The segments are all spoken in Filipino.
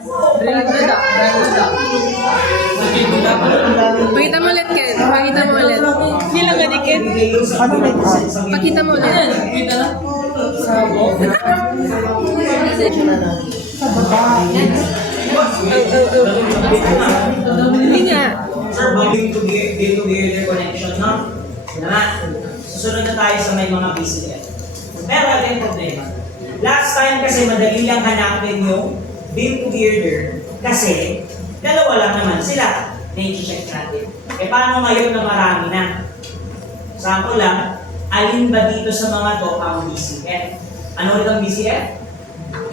Pakita mo ulit, Ken. Pakita mo ulit. Hindi lang gani, Ken. Pakita mo ulit. Hindi nga. Sir, day-to-day connection, no? Susunod na tayo sa may mga BCF. Pero ito yung problema. Last time kasi madali lang hanapin yung beam to girder kasi dalawa lang naman sila na i-check natin. E paano ngayon na marami na? Sample lang, alin ba dito sa mga to ang BCF? Ano ito ang BCF?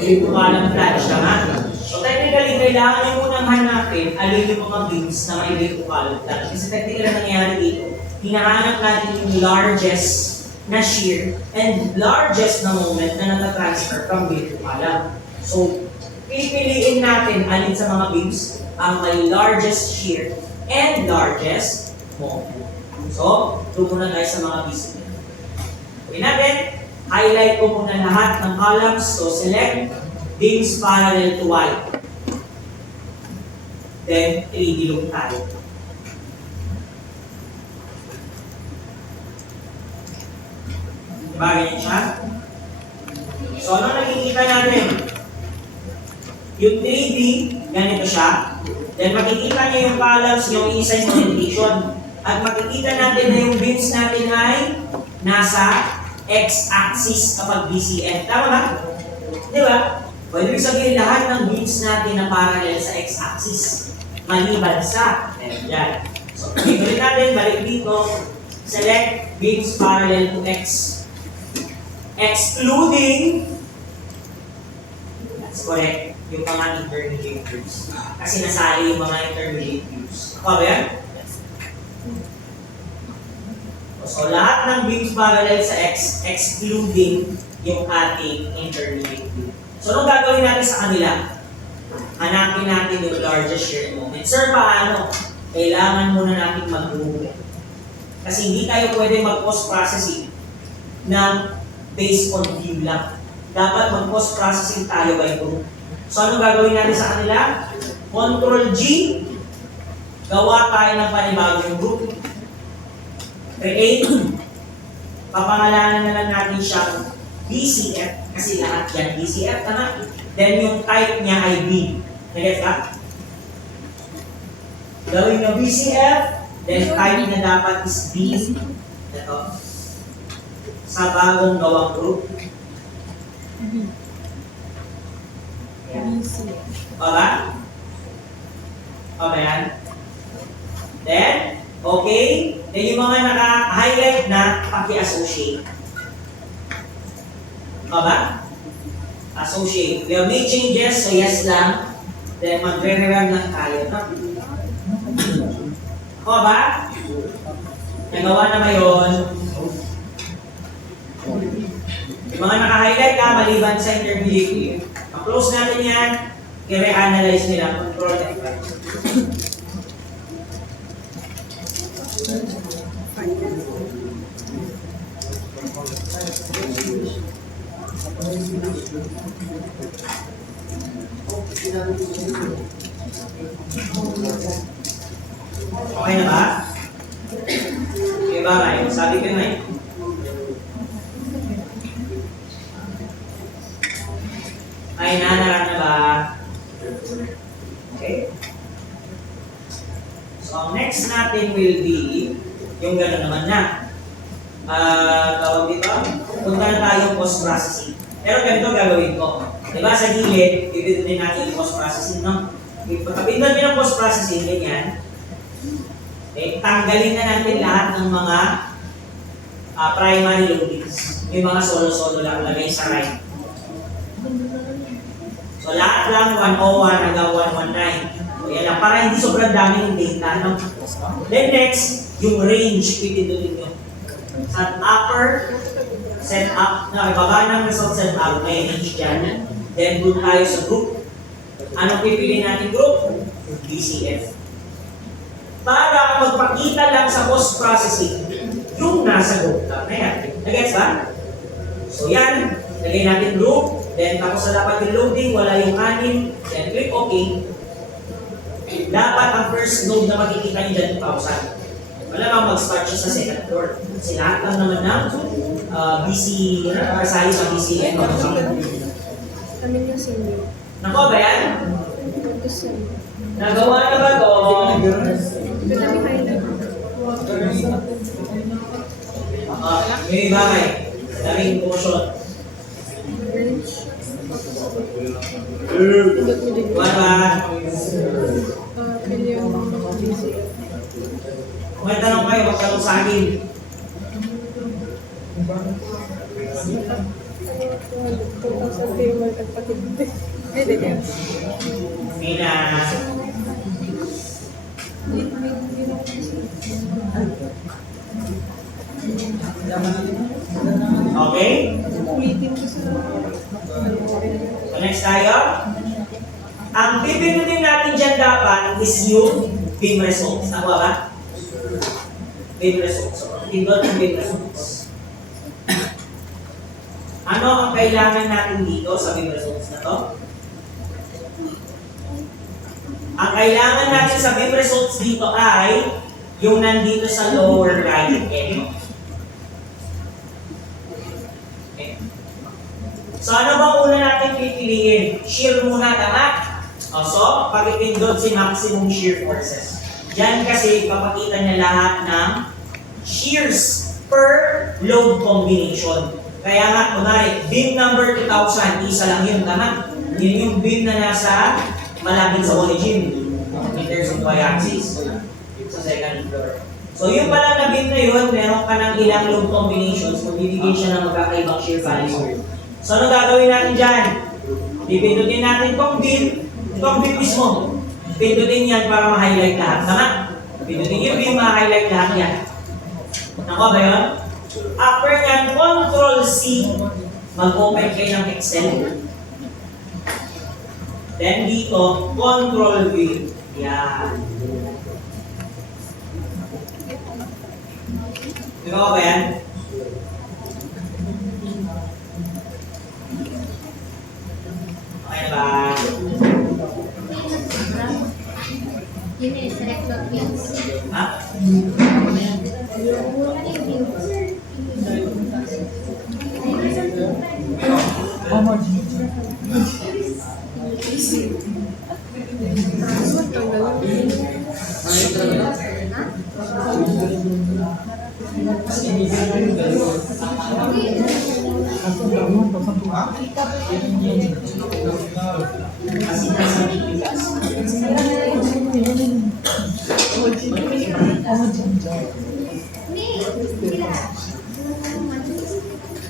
Yung walang flash naman. So technically, kailangan nyo munang hanapin alin yung mga beams na may beam to column flash. Kasi technically na nangyayari dito, hinahanap natin yung largest na shear and largest na moment na natatransfer from beam to column. So, pipiliin natin alin sa mga beams ang may largest shear and largest moment. So, doon muna tayo sa mga beams. Okay natin, highlight ko muna lahat ng columns. So, select beams parallel to Y. Then, 3D look tayo. Diba, ganyan siya? So, ano nakikita natin? Yung 3D, ganito siya. Then, makikita niyo yung columns, yung isa yung orientation. At makikita natin na yung beams natin ay nasa x-axis kapag BCF. Tama ba? Di ba? Pwede rin sabihin lahat ng beams natin na parallel sa x-axis. Maliban sa, yan. So, pagkikilit natin, balik dito, select beams parallel to x. Excluding, that's correct, yung mga intermediate views. Kasi nasali yung mga intermediate views. Ako ba yan? So, lahat ng beams parallel sa x, excluding yung ating intermediate view. So, anong gagawin natin sa kanila? Hanapin natin yung largest shear moment. Sir, paano? Kailangan muna natin mag-group. Kasi hindi tayo pwede mag-post-processing ng based on view lang. Dapat mag-post-processing tayo by group. So, anong gagawin natin sa kanila? Ctrl-G, gawa tayo ng panibagong group. Create, papangalanan na lang natin siyang BCF, kasi lahat yan BCF, tama? Then yung type niya ay B. Naget ka? Gawin yung BCF, then type na dapat is B. Ito. Sa bagong gawang group. Okay? Okay yan? Then, okay. Then yung mga naka-highlight na, paki-associate. Okay? Associate. We have made changes, so yes lang. Then mag-re-run lang tayo. No? Okay ba? Nagawa na ngayon. Yung mga naka-highlight ka, maliban sa intermediate view. Pa-close natin yan, i-re-analyze nila. Control F5. Okay na ba? Okay ba, Ryan? Sabi ko na eh. Ay, nanarap na ba? Okay. So, ang next natin will be yung gano'n naman na. Tawag dito, punta na tayo post-processing. Pero ganito gagawin ko. Diba sa gilid, pipindutin natin yung post-processing, no? Pagkapindot nyo ng post-processing, ganyan. Okay, tanggalin na natin lahat ng mga primary loadings. May mga solo-solo lang lagay sa right. So lahat lang 101 hanggang 119. So yan lang, para hindi sobrang dami ng data. No? Then next, yung range, pipindutin nyo. Sa upper, set up, baba ng result set up, may range dyan. Then doon tayo sa group. Anong pipili natin group? BCF. Para magpakita lang sa post-processing yung nasa group lang na yan. Nagets ba? So yan, lagay natin group, Then tapos na dapat yung loading, wala yung anim. Then click OK. Dapat ang first node na makikita nyo dyan 2,000. Wala bang mag-start siya sa second floor. Kasi lahat lang naman ng BC, kasali sa BCN. Kami yung senior. Nako ba yan? Gusto. Nagawa na ba to? Ito kami highlight. May iba kayo. Daming portion. Pindot mo din. Kuha ba? Pili yung busy. Kung may tanong kayo, magtanong sa akin. May na. Okay? So next tayo. Ang pipindutin natin dyan dapat is yung beam results. Nakuha ba? Beam results. So, pindot yung beam results. Ano ang kailangan natin dito sa beam results na to? Ang kailangan natin sa beam results dito ay yung nandito sa lower right end. Okay. So ano ba una natin pipiliin? Shear muna, tama? So, pag-ipindot si maximum shear forces. Yan kasi papakita niya lahat ng shears per load combination. Kaya nga, kunwari, beam number 2,000, isa lang yun, tama? Yun yung beam na nasa malapit sa origin. Meters of y-axis sa second floor. So yung pala na beam na yun, meron ka ng ilang load combinations, magbibigay siya ng magkakaibang shear value. So ano gagawin natin dyan? Pipindutin natin itong beam mismo. Pindutin yan para ma-highlight lahat. Tama? Pindutin yung beam, ma-highlight lahat yan. Nako ba yun? After yan, Ctrl-C, mag-open kayo ng Excel. Then dito, Ctrl-V. Yan. Di ba ba yan? Okay na ba? Ha?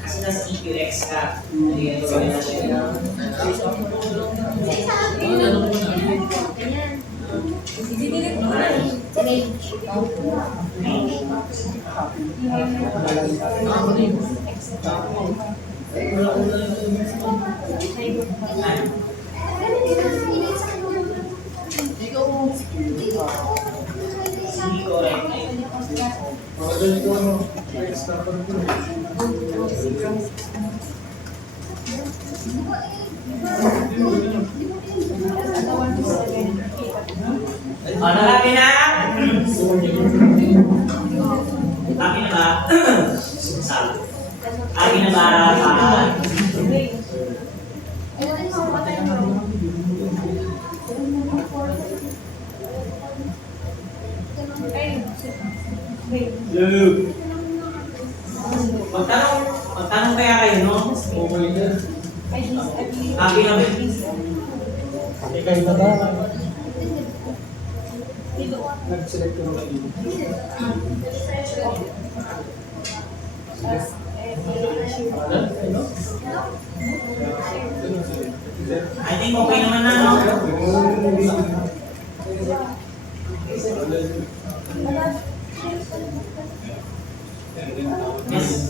Kasi nasa EQX ka. Hindi ka gawin na siya. Nalapin na? Akin na ba? Akin na ba? Magtanong kaya kayo, no? Akin na ba? Ikaw na ba? Nag-select ko na dito. I think okay naman na, no? Yes.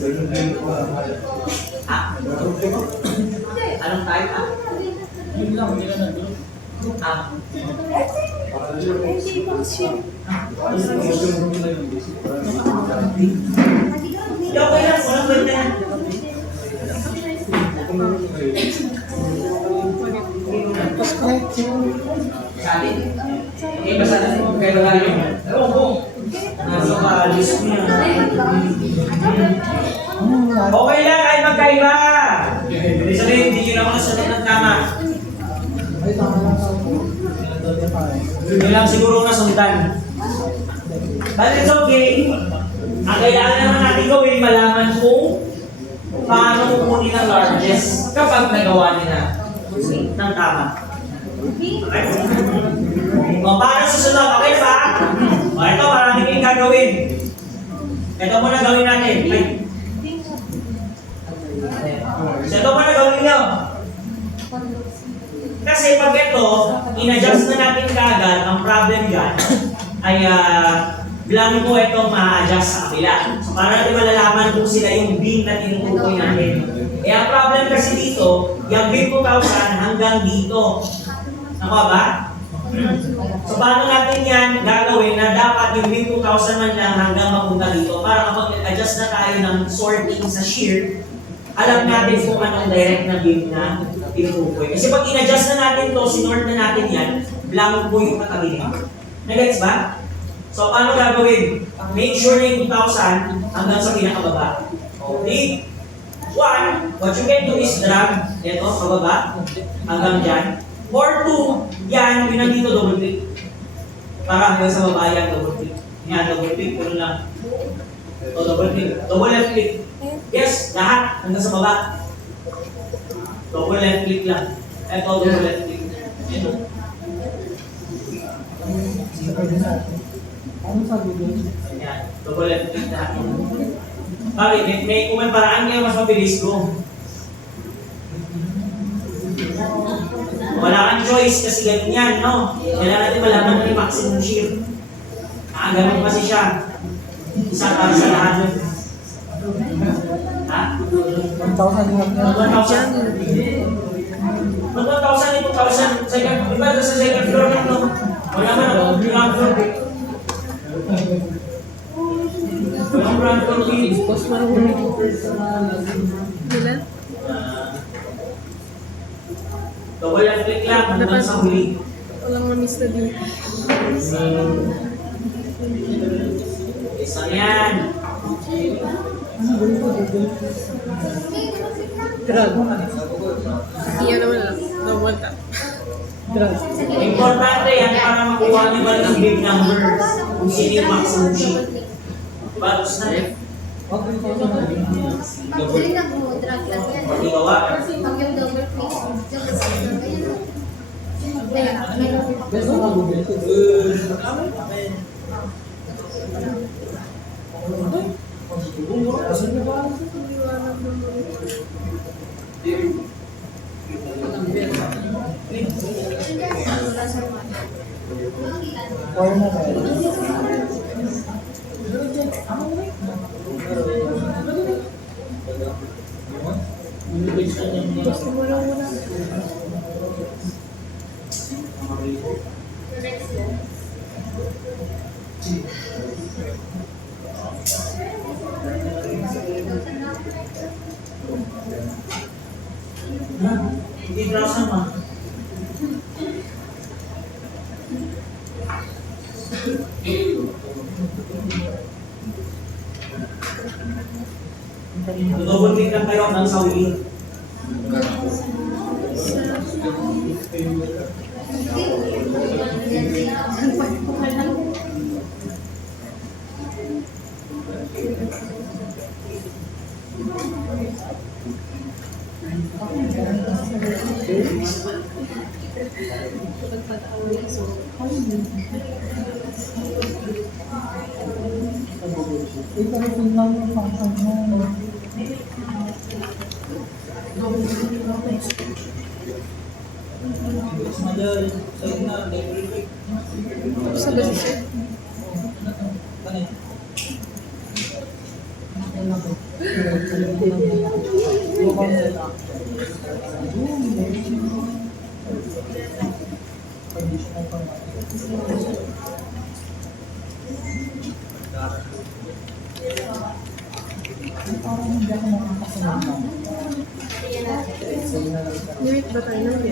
Anong type, Yun lang, hindi na nandun. Okay lang, walang pwede na. Sabi? Okay, basta na kayo ba yun? Ewan ko. Nasa ka-list niya. Okay lang, ay magkaiba. Ibig sabihin, hindi yun ako nasunod ng tama. Yun lang siguro nasundan. But it's okay. Ang kailangan naman natin gawin, malaman kung paano kukunin ang largest kapag nagawa nila ng tama. Okay? O, paano susunod? Okay na ba? O, ito, marami kayong gagawin. Ito muna gawin natin. Wait. So, ito muna gawin nyo. Kasi pag ito, in-adjust na natin kaagad, ang problem dyan ay bilangin ko itong ma-adjust sa kabila. So, para natin malalaman kung sila yung beam na tinutukoy natin. Eh, ang problem kasi dito, yung beam 2,000 hanggang dito. Nakuha ba? So, paano natin yan gagawin na dapat yung beam 2,000 man lang hanggang mapunta dito para kapag nag-adjust na tayo ng sorting sa shear, alam natin kung anong direct na beam na tinutukoy. Kasi pag in-adjust na natin to, sinort na natin yan, blank po yung katabi nito. Nag-gets ba? So, paano gagawin? Make sure na yung 2,000 hanggang sa pinakababa. Okay? One, what you can do is drag ito, pababa, hanggang dyan. Or two, yan, yun nandito, double click. Para hanggang sa baba yan, double click. Yan, double click, pero lang. O, double click. Double left click. Yes, lahat, hanggang sa baba. Double left click lang. Ito, double left click. Ito. Ano sabi doon? Ayan, double left click lahat. Bakit? Kung may paraan kayo, mas mabilis ko. Wala kang choice kasi ganun yan, no? Kailangan natin malaman na yung maximum shear. Nakaganon kasi siya. Isa para sa lahat. Ha? 1,000 yung 1,000. 1,000 ito, 1,000. Second, iba sa second floor na ito. Wala man ako, ground floor. Walang ground floor dito. Diba? Double left click lang, hanggang sa huli. Walang ma-miss na dito. Isa yan. Drag. Iyan naman lang. Double tap. Drag. Importante yan para makuha niyo ba ng big numbers kung sino yung maximum sheet. Bagus na rin. Actually, nag-drag lang yan. Pati gawa. Pag yung double click, Best na Google. Or na tayo. Gusto mo lang muna. Hindi browse naman. Double click lang kayo hanggang sa huli. Ito rin yung lang yung function mo. Sa basta. Limit ba tayo ng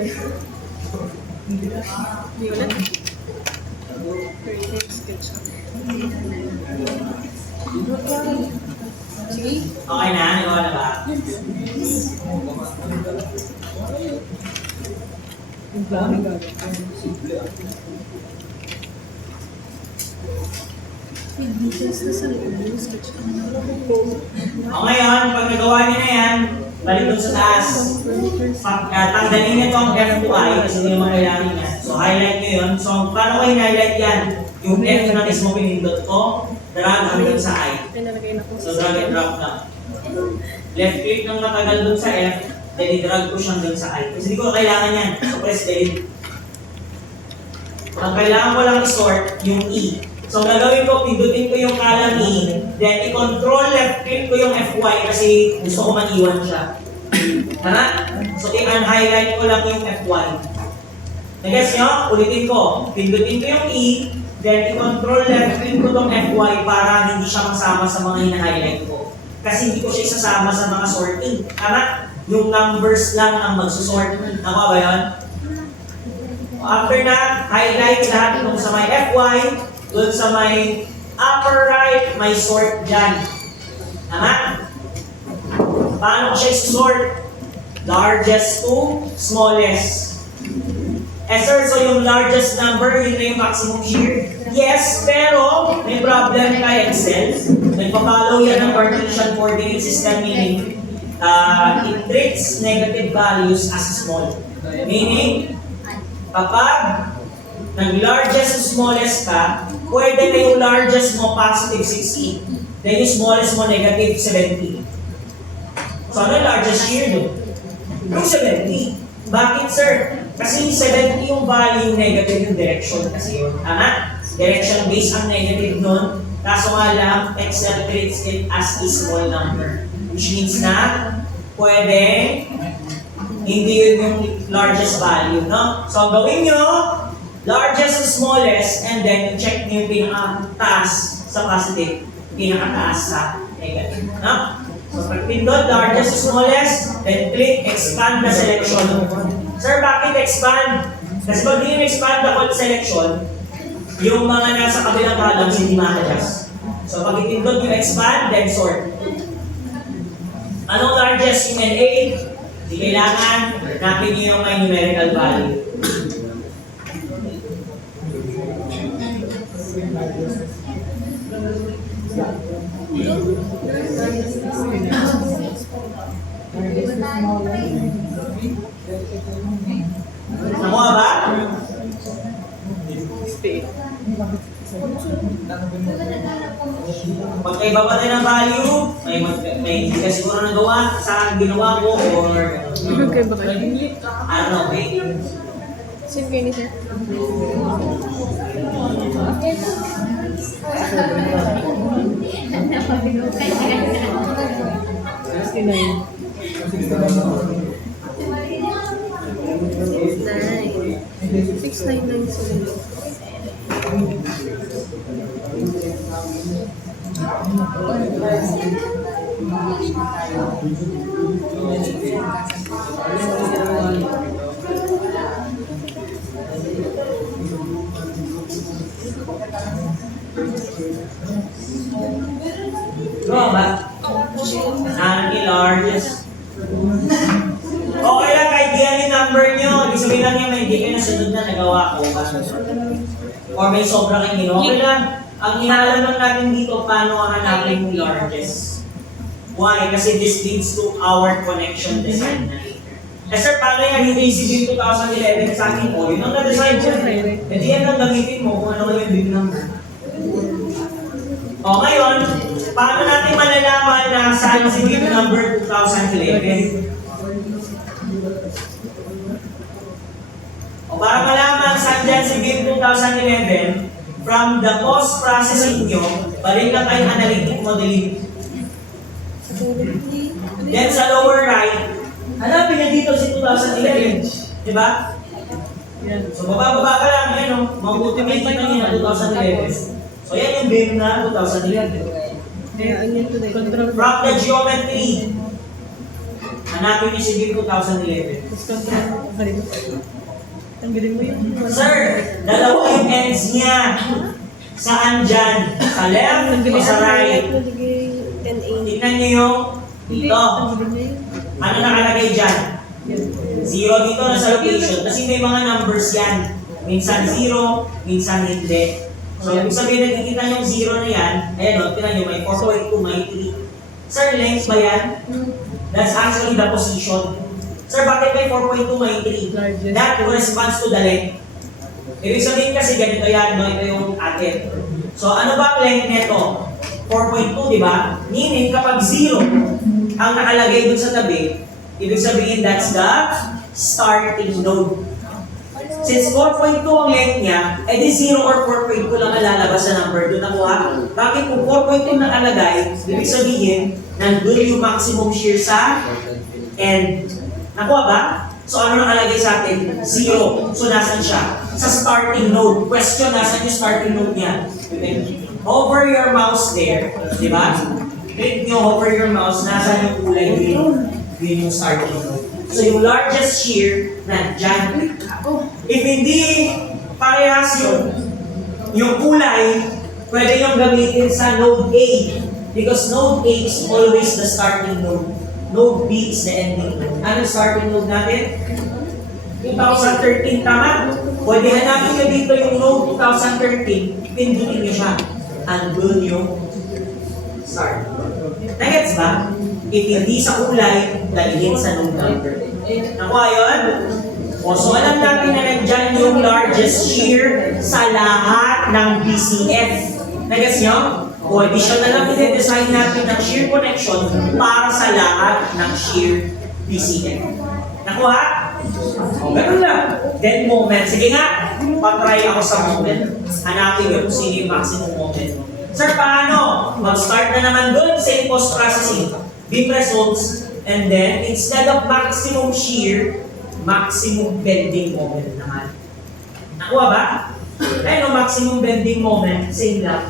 Hindi ulit. Creative sketch. Sige. Okay na? Nagawa na ba? May details na sa loob. Sketch. O ngayon, pag nagawa niyo na yan, balik doon sa taas. Tanggalin niyo itong F2I kasi hindi naman kailangan yan. So, highlight niyo yun. So, paano ko highlight yan? Yung F na mismo pinindot ko, drag hanggang sa I. Pinalagay na ko So, drag and drop na. Left click ng matagal doon sa F, then i-drag ko siya hanggang sa I. Kasi hindi ko kailangan yan. So, press delete. Ang kailangan ko lang i-sort yung E. So, gagawin ko, pindutin ko yung column E, then i-control left click ko yung FY kasi gusto ko mag-iwan siya. Tara? So, i-highlight ko lang yung FY. Nag-guess nyo? Ulitin ko. Pindutin ko yung E, then i-control left click ko tong FY para hindi siya masama sa mga hina-highlight ko. Kasi hindi ko siya isasama sa mga sorting. Tama? Yung numbers lang ang magsusort. Nakuha ba yun? After na, highlight lahat itong sa may FY, doon sa may upper right, may sort dyan. Tama? Paano ko siya i-sort? Largest to smallest. Sir, so yung largest number, yun na yung maximum here? Yes, pero may problem kay Excel. Nagpa-follow yan ng Cartesian coordinate system, meaning it treats negative values as small. Meaning, kapag nag-largest to smallest ka, pwede na yung largest mo positive 60, then yung smallest mo negative 70. So ano yung largest here doon? Yung 70. Bakit sir? Kasi yung 70 yung value, negative yung direction kasi yun. Tama? Direction based ang negative nun. Kaso nga lang, Excel treats it as a small number. Which means na, pwede hindi yun yung largest value, no? So, ang gawin nyo, largest to smallest, and then check nyo yung pinaka-taas sa positive, pinaka-taas sa negative, no? So, pag pindot, largest to smallest, then click expand the selection. Sir, bakit expand? Kasi pag di yung expand the whole selection, yung mga nasa kabilang columns hindi ma-adjust. So, pag itindot yung expand, then sort. Anong largest yung NA? Hindi kailangan, natin nyo yung may numerical value. Nakuha ba? Pag kayo babati ng value, may hindi ka siguro nagawa sa ginawa ko or Okay ba kayo? ano, wait. Sino kayo ni sir? Nine. 699 Gawa ba? Ang largest. Okay lang, kahit di yan yung number nyo. Ibig sabihin lang niya, may hindi kayo nasunod na nagawa ko. Or may sobra kayong ginawa. Okay lang, ang inaalam natin dito, paano hanapin yung largest. Why? Kasi this leads to our connection design na later. Eh sir, paano yan? Hindi isipin 2011 sa akin po. Yun ang na-design ko. Eh di yan lang gamitin mo kung ano yung big number. O ngayon, paano natin malalaman na saan si big number 2011? O para malaman saan dyan si big 2011, from the post-processing nyo, balik lang kayo analytic modeling. Then sa lower right, hanapin niya dito si 2011. Diba? So baba ka lang, yan o. Mabuti may kita niya na 2011. So yan yung BIM na 2011. From the geometry, hanapin niyo si BIM 2011. Tanggalin mo yung... Sir, dalawa yung ends niya. Saan dyan? Sa left o sa right? Nalagay 10A. Tingnan niyo yung dito. Ano nakalagay dyan? 0 dito na sa location. Kasi may mga numbers yan. Minsan 0, minsan hindi. So, ibig sabihin nakikita niyo yung 0 na yan. Ayan o, tingnan niyo may 4.2, may 3. Sir, length ba yan? That's actually the position. Sir, bakit may 4.2, may 3? That corresponds to the length. Ibig sabihin kasi ganito yan, no? Ito yung atin. So, ano ba ang length nito? 4.2, di ba? Meaning, kapag 0 ang nakalagay dun sa tabi, ibig sabihin that's the starting node. Since 4.2 ang length niya, edi 0 or 4.2 lang ang lalabas sa number doon nakuha. Bakit kung 4.2 nakalagay, ibig sabihin, nandun yung maximum shear sa end. Nakuha ba? So ano nakalagay sa atin? 0. So nasan siya? Sa starting node. Question, nasan yung starting node niya? Hover your mouse there. Di ba? Click nyo, hover your mouse, nasan yung kulay green? Green yung starting node. So yung largest shear, nandyan. If hindi parehas yung kulay, pwede yung gamitin sa node A. Because node A is always the starting node. Node B is the ending node. Ano starting node natin? 2013, tama? Pwede hanapin nyo dito yung node 2013, pindutin nyo siya. Andun yung start. Nagets ba? If hindi sa kulay, dalhin sa node number. Nakuha yun? O, so alam natin na nandyan yung largest shear sa lahat ng BCF. Nagets nyo? O, di siya na lang i-design natin ng shear connection para sa lahat ng shear BCF. Nakuha? O, ganun lang. Then moment. Sige nga, patry ako sa moment. Hanapin ko kung sino yung maximum moment. Sir, paano? Mag-start na naman doon, same post-processing. Beam results, and then instead of maximum shear, maximum bending moment naman. Nakuha ba? Ayun, maximum bending moment, same lang.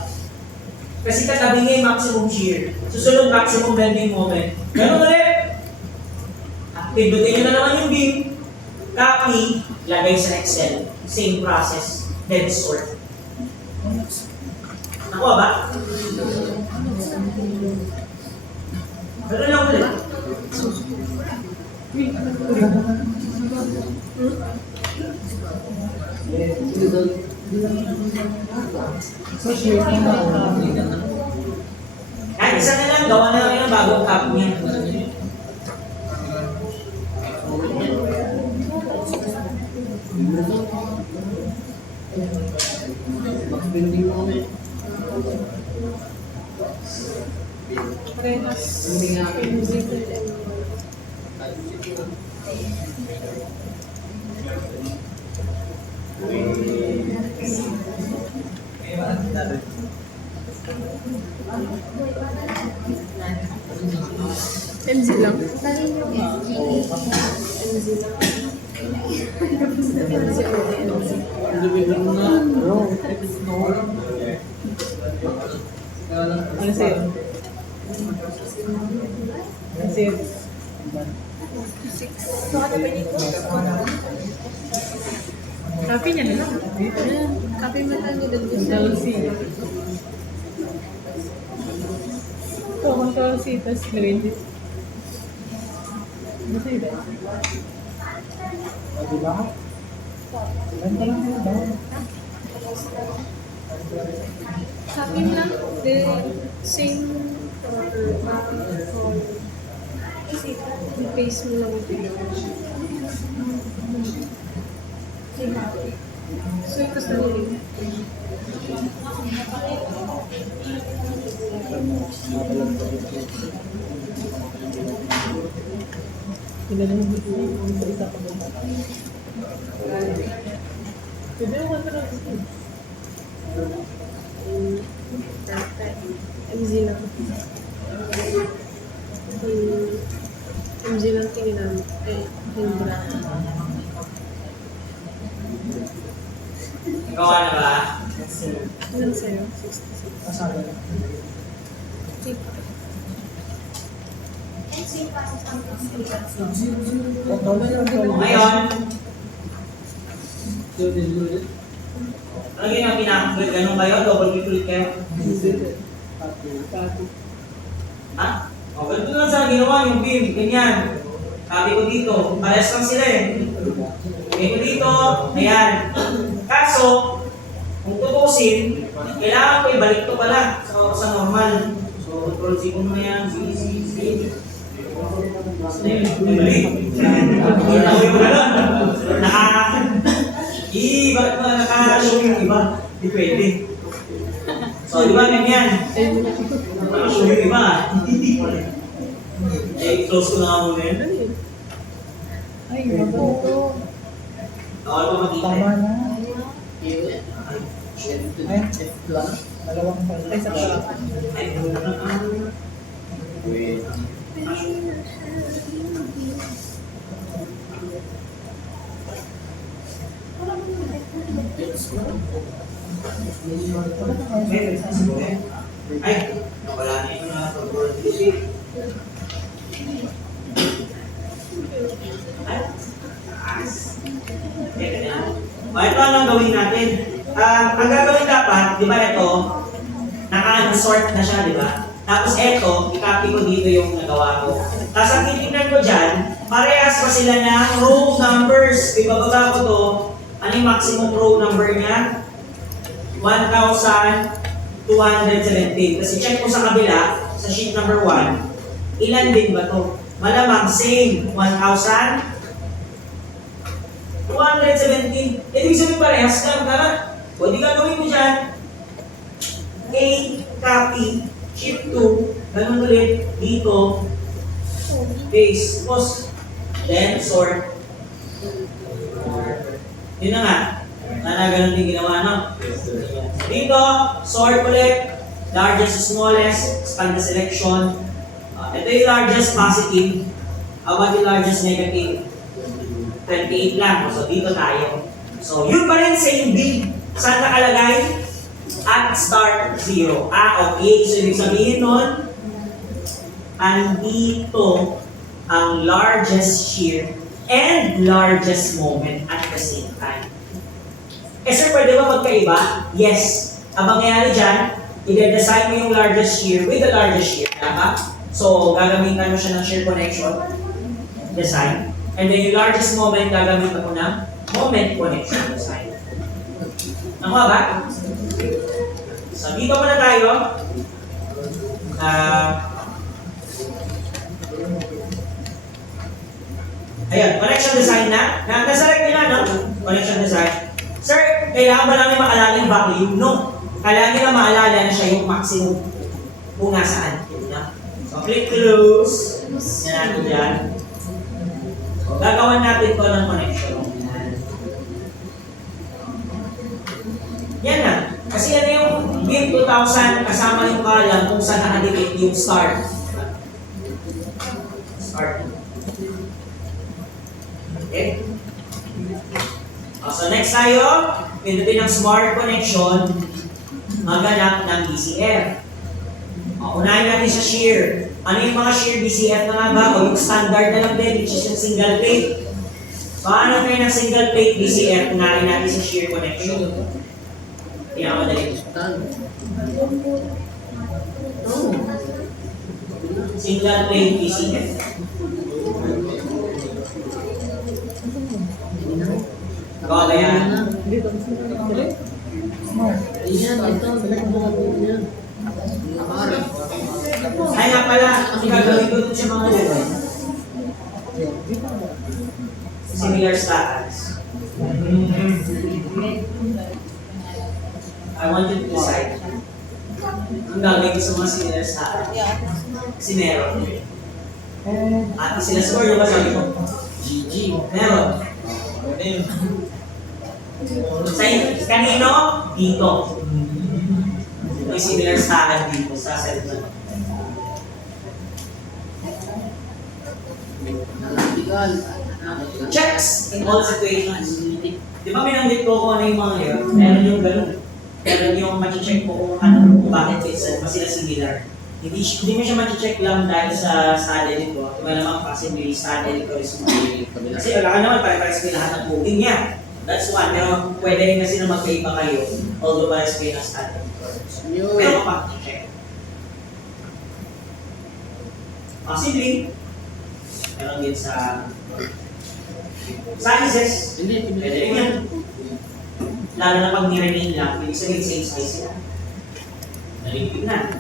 Kasi katabi niya yung maximum shear. Susunod maximum bending moment. Ganun ulit. Pindutin nyo na naman yung beam. Copy, lagay sa Excel. Same process. Then sort. Nakuha ba? Ganun lang ulit. So, share ko na. Kahit isa na lang, gawa na lang ng bagong copy niya. MZ lang. Dalhin yung MZ lang. Ano sa'yo? Ano sa'yo? Copy niya na lang. copy mo lang yung Control C. Ito, Control C, tapos lagay dito. Ano sa'yo ba? Di ba? Ganda lang yun, ba? Copy mo lang. The same kasi i-paste mo lang ito yun. So, ito sa nilin. Hindi na dito yung salita ko doon. Pwede mo control C. MZ lang. MZ lang tingin namin. Hindra. Gawa na ba? Ilan sa'yo? 66. Masabi. Ngayon, Ano yung pinaka-click? Ganun kayo? Double click kayo? Ha? O, ganito lang sa ginawa yung beam. Ganyan. Sabi ko dito. Parehas lang sila eh. Sabi ko dito. Ayan. Kaso, kung tutusin, kailangan ko ibalik to pala sa normal. So, control C ko muna yan. C. Ibalik. Kita ko yung gano'n. Bakit mo na naka-show yung iba? Hindi pwede. So, di ba ganyan? Naka-show yung iba. Close ko na nga muna yun. Ay, mabuto. Ako pa makita. Tama na. Ay, Chef lang. dalawang pala. Ay, sa sarap. Ay, Ay, wala na yung mga pag-board. Ay, taas. Teka na. Ito ang gawin natin. Ang gagawin dapat, di ba ito, naka-sort na siya, di ba? Tapos ito, i-copy ko dito yung nagawa ko. Tapos ang titignan ko dyan, parehas pa sila ng row numbers. Ibababa ko to, ano yung maximum row number niya? 1,217. Kasi check ko sa kabila, sa sheet number 1, ilan din ba to? Malamang same, 1,217. Ibig sabihin parehas lang, tara. O di gagawin ko dyan, A, copy, shift 2, ganun ulit, dito, paste, post, then sort. Yun na nga. Sana ganun din ginawa, no? Dito, sort ulit, largest to smallest, expand the selection. Ito yung largest positive. How about yung largest negative? 28 lang. So, dito tayo. So, yun pa rin same big. Saan nakalagay? At start 0. Okay. So, ibig sabihin nun, andito ang largest shear and largest moment at the same time. Eh sir, pwede ba magkaiba? Yes. Ang mangyayari dyan, i-design mo yung largest shear with the largest shear. Tama? So, gagamitan mo siya ng shear connection. Design. And then yung largest moment, gagamitan mo ng moment connection design. Nakuha ba? So, dito muna tayo. Ayan, connection design na. Naselect nyo na, no? Connection design. Sir, kailangan ba namin maalala yung value? No. Kailangan nyo na maalala na siya yung maximum kung nasaan. So, click close. Yan natin dyan. So, gagawan natin to ng connection. Yan na. Kasi ano yung BIM 2000 kasama yung column kung saan nakadikit yung start. Start. Okay? So next tayo, pindutin ng smart connection, maghanap ng BCF. Unahin natin sa shear. Ano yung mga shear BCF na nga ba? O yung standard na lang din, which is yung single plate. Paano kayo ng single plate BCF? Unahin natin sa shear connection. Yan, madali. Single plate BCF. Gawa ba yan? Ay nga pala, ang gagawin ko dun sa mga level. Similar status. I want you to decide. Ang gagawin ko sa mga similar status. Kasi meron. Ate sila score yung kasabi ko. GG. Meron. Sa kanino? Dito. May similar status dito sa set na. Checks in all situations. Di ba minanggit ko kung ano yung mga yun? Meron yung ganun. Meron yung ma-check ko kung ano, kung bakit ba sila similar. Hindi mo siya ma-check lang dahil sa study nito. Diba naman kasi may study nito is kasi wala ka naman, pare-pares may lahat ng booking niya. That's one. Pero pwede rin kasi na magkaiba kayo. Although parehas kayo ng static. Pero check. Possibly, meron din sa sizes. Pwede rin yan. Lalo na pag niremain lang, ibig sabihin same size sila. Naligpit na.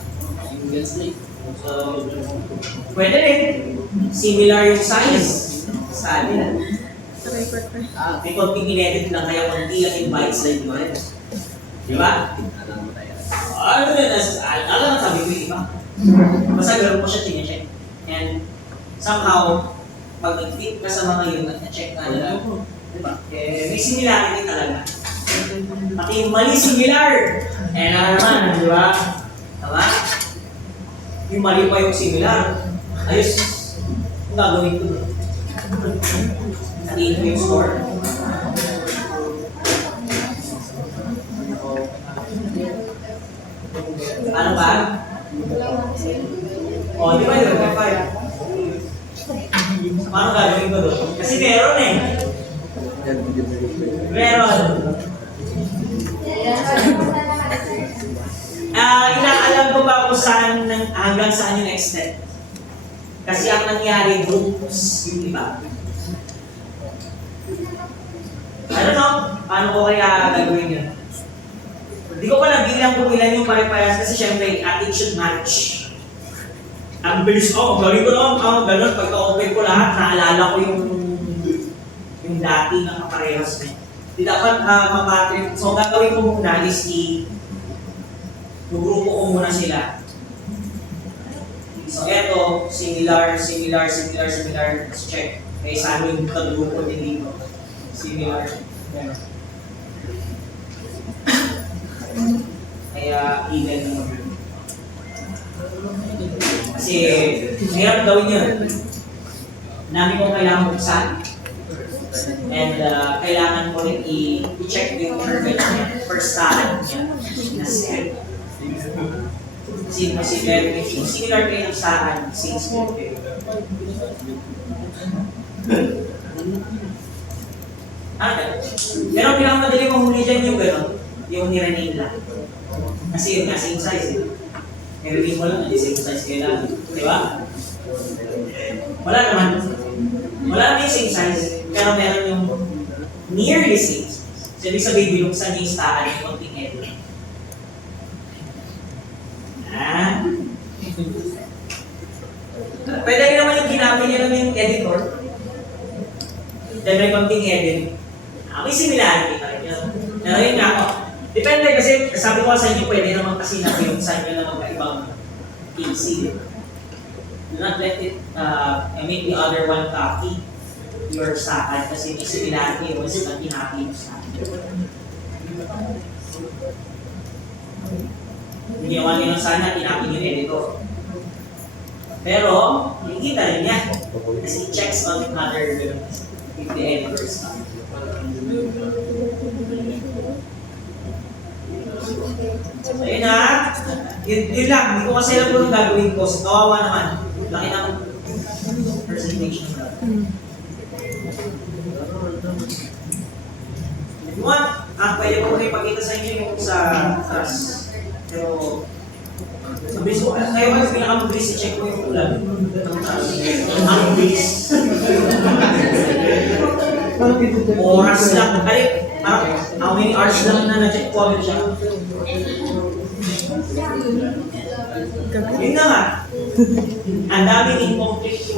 So, pwede rin. Similar yung size. Sa nila. May konting in-edit lang kaya konti ang invites na yung mga di ba? Ano na sabi ko yung iba? Basta gano'n ko siya chinecheck. And somehow, pag nag-fit ka sa mga yun at na-check na nila, di ba? Eh, may similarity talaga. Pati yung mali similar. Eh, naman, di ba? Tama? Yung mali pa yung similar. Ayos, kung gagawin ko. Natiin ko yung score. Ano ba? O, di ba yun? Paano gagawin ko doon? Kasi meron eh. Meron. Inaalam ko ba kung saan, hanggang saan yung next step? Kasi ang nangyari, groups yung iba. I don't know, paano ko kaya gagawin yun? Hindi ko pa nabilang kung ilan yung pare-parehas kasi syempre, attitude match. Ang bilis ko, gawin ko lang, gano'n, pagka-open ko lahat, naalala ko yung dati na kaparehas niya. Di dapat mapatrip. So, gagawin ko muna is grupo ko muna sila. So, eto, similar. Let's check. Kaya sa amin, grupo din dito. Similar. Kaya, even naman. Kasi, mahirap gawin yun. Namin kung kailangan buksan. And kailangan ko rin i-check yung interval niya. First time niya na set. Similar kayo ng saan, since pero pinakamadali mong huli dyan yung gano'n, yung nirenain lang. Kasi yun nga, same size eh. Nirenain mo lang, hindi same size kailangan. Di ba? Wala naman yung same size, pero meron yung nearly same size. So, ibig sabihin, binuksan yung staan yung konting edit. Pwede rin naman yung ginamit niya naman yung editor. Then may konting edit. May similarity pa rin yun. Pero yun nga ako. Depende kasi, sabi ko sa inyo, pwede naman kasi natin yung sign nyo na magkaibang PC. Do not let it make the other one copy your saan kasi may similarity yung mas kinaki yung saan. Hindi naman yun ang sana, kinaki yung editor. Pero, nakikita rin niya. Kasi it checks on other if the editor is not. So, yun na. Yun lang. Hindi ko kasi alam kung anong gagawin ko. So, kawawa naman. Laki ng presentation na. If you want, pwede ko rin ipakita sa inyo yung sa taas. Pero, mabilis ko, kayo kayo pinakamabilis i-check ko yung ulan. Ang bilis. Oras lang. How many hours lang na na-check ko agad siya? Yun na nga. Ang daming incomplete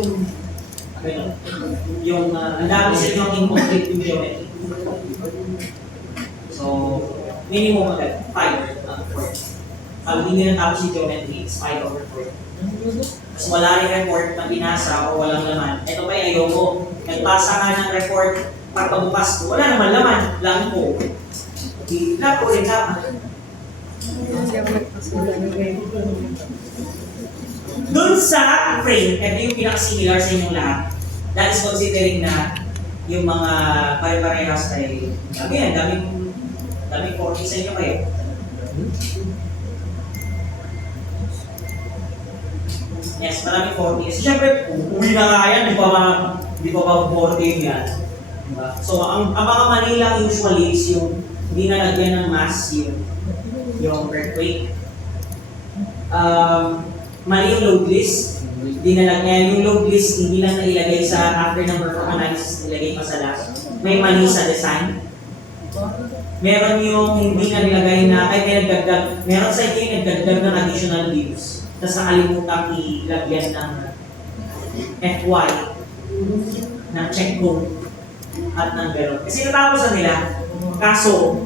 ang dami sa inyo ang incomplete yung geometry. So, minimum agad, 5. Pag hindi natapos yung geometry, it's 5/4. Tapos wala rin report na binasa o walang laman. Ito pa yung ayoko. Nagpasa ka ng report, pagpabukas ko, wala naman laman, lang ko. Lahat ko rin laman. Doon sa frame, ito yung pinaka-similar sa inyong lahat. That is considering na yung mga pare-parehas ay, daming 40 sa inyo kayo. Yes, maraming 40. Kasi syempre, uwi na nga yan, di pa ba 40 yan? Diba? So, ang mga Manila usually is yung hindi nalagyan ng mass yung earthquake. Mali yung load list. Hindi nalagyan. Yung load list, hindi lang nailagay sa after ng performance analysis, nilagay pa sa last. May mali sa design. Meron yung hindi na nilagay na, ay may nagdagdag. Meron sa ito yung nagdagdag ng additional views. Tapos nakalimutan ilagyan ng FY, ng check code, at ng gano'n. Kasi natapos na nila. Kaso,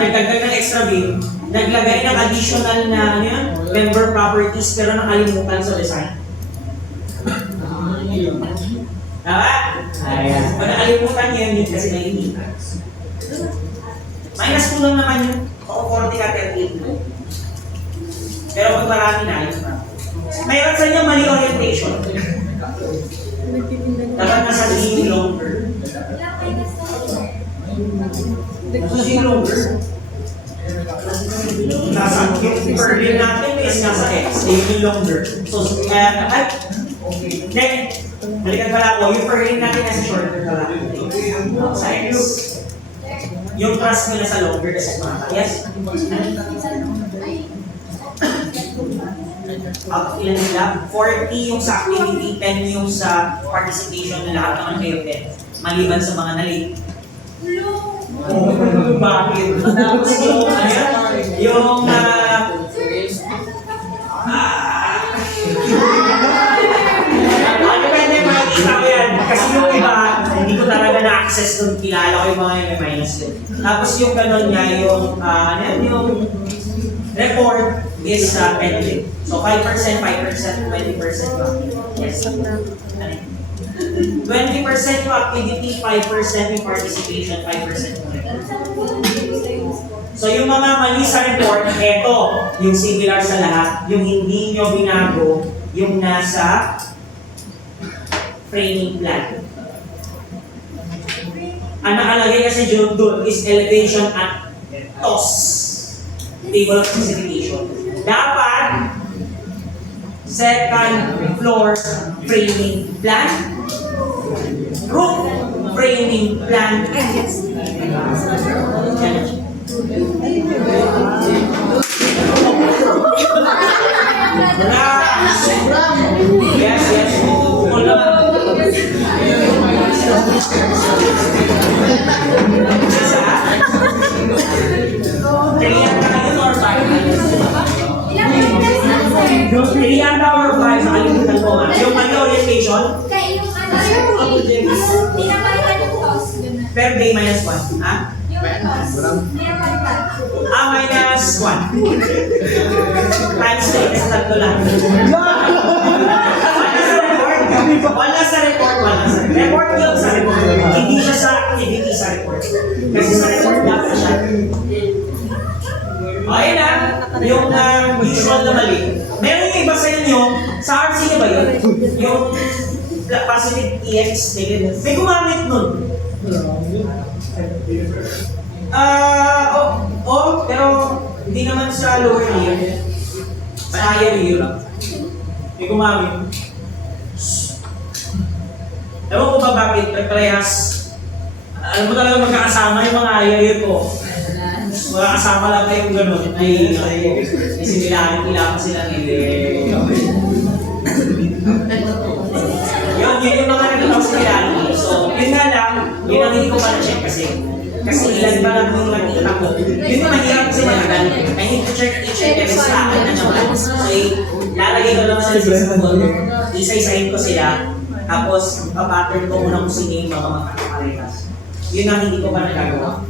nagdagdag ng extra view, naglagay ng additional na ano yun, member properties pero nakalimutan sa design. Tama? Ayan. Pag nakalimutan yun kasi nalimitan. Minus 2 lang naman yun. O 40 ka 38 mo. Pero pag marami na, yun na. Mayroon sa inyo mali orientation. Dapat nasa Z longer. Nasa Z longer. Nasa Berlin natin is nasa X. Yung longer. So, then, balikan pala ako. Yung Berlin natin nasa shorter pala. Sa X. Yung trust mo nasa longer kasi mata. Yes? Ilan sila? 40 yung sa activity, 10 yung sa participation na lahat naman kayo 10. Maliban sa mga na-late. Bakit? Tapos yung, yung depende makikita ko yan. Kasi yung iba, hindi ko talaga na-access nung kilala ko yung mga yung minus yun. Tapos yung ganun nga, yung report is pending. So 5%, 5%, 20% yes. 20% yung activity, 5% yung participation, 5% yung report. So yung mga mali sa report, eto, yung similar sa lahat, yung hindi nyo binago, yung nasa framing plan. Ang nakalagay kasi doon is elevation at TOS, table of specification. Dapat second floor framing plan, roof framing plan. Yes, yes. Trianda or 5, nakalimutan ko. Yung mali orientation, Kaya yung ano, pinapalitan yung toss. per day minus 1. Ha? Yung toss, pinapalitan. Minus 1. Times 3, kasi tatlo lang. Wala sa report. Report yun sa report. Hindi siya sa activity sa report. Kasi sa report dapat siya. Ayun na, yung usual na mali. Meron yung iba sa inyo, sa RC niyo ba yun? Yung positive EX, negative. May gumamit nun. Pero hindi naman sa lower year. Sa higher year lang. May gumamit. Ewan ko ba bakit parehas? Alam mo talaga magkakasama yung mga higher ko. Mga kasama lang kayong gano'n, ay similarin ko sila ngayon. Yun yung mga nagkakaw similarin. So, yun nga lang, yun ang hindi ko pa na-check kasi ilan ba lang yung nakita ko. Yun yung mahirap kasi matagal. I need to check each and every sa akin na naman. So, lalagay ko lang sa system. Isa-isahin ko sila. Tapos, papattern ko muna kung sino yung mga magkakaparehas. Yun ang hindi ko pa nagagawa.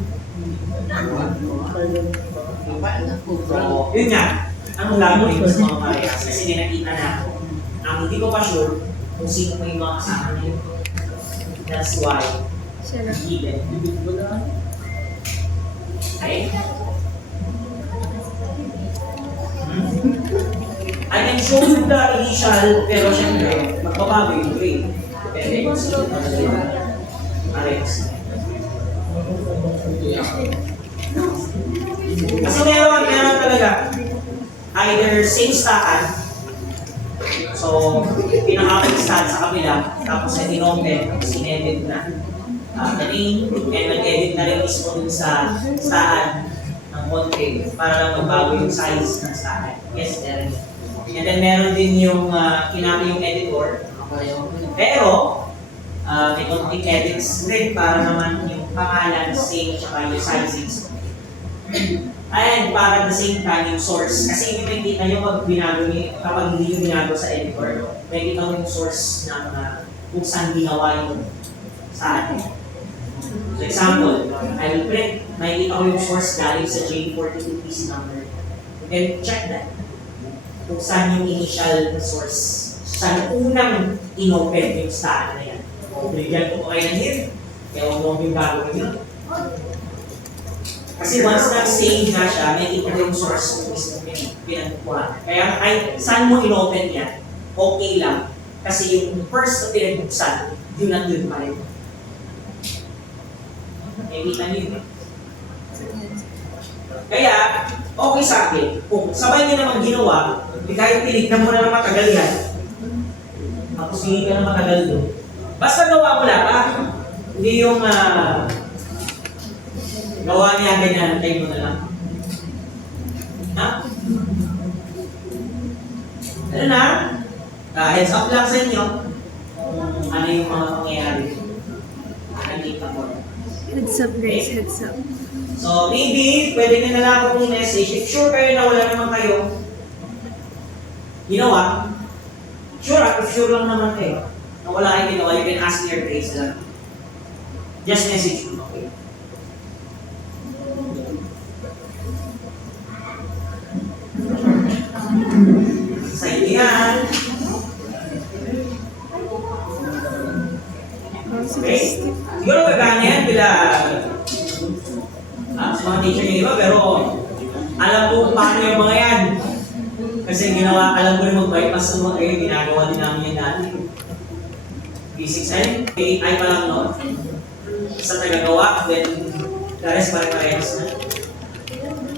So, yun nga, anong gagawin ko sa mga parehas? Kasi nakita na ako. Ang hindi ko pa sure kung sino pa yung mga kasama niyo. That's why, given. Okay? I can show you the initial, pero syempre, magbabago yung grade. Depende kung sino pa parehas. Kasi meron talaga either same stakan So, pinaka-install sa kabila, tapos ay in-open, tapos in-edit na. The name, and nag-edit na rin mismo dun sa staan ng konti para lang magbago yung size ng staan. Yes, meron. And then meron din yung kinami yung editor. Pero, may konting edits rin para naman yung pangalan, same, tsaka yung sizing. And para at the same time yung source. Kasi yung nakikita nyo pag binago nyo, kapag hindi nyo binago sa editor, nakikita mo yung source ng kung saan ginawa yung sa atin. So example, I will print, makikita ko yung source galing sa J42 piece number. And check that. Kung saan yung initial source. Saan unang inopen yung staan na yan. O bigyan ko kayo ng hint, kaya huwag mo yung gagawin yun. Kasi once nag-save na siya, may ito yung source mo mismo pinagkuha. Kaya kahit saan mo in-open yan, okay lang. Kasi yung first na pinagbuksan, yun ang yun pa rin. Nakikita niyo yun. Kaya, okay sa akin. Kung sabay niyo naman ginawa, kahit tinignan mo na ng matagal yan, tapos hindi ka na matagal doon. Basta gawa mo lang, hindi yung gawa niya ganyan, tayo mo na lang. Ha? Ano na? Heads up lang sa inyo kung ano yung mga pangyayari. Nakikita mo. Heads up guys, heads up. So maybe, pwede nyo na lang akong i-message. If sure kayo na wala naman kayo ginawa, if sure lang naman kayo na wala kayo ginawa, you can ask your grades lang. Just message mo, okay? Sa inyo yan. Okay? Siguro gagana yan bila sa mga teacher niyo iba, pero alam ko paano yung mga yan. Kasi ginawa, alam ko rin mag-bypass ng mga kayo, ginagawa din namin yan dati. Basics ay, AI pa lang noon. Sa tagagawa, then the rest pare-parehas na.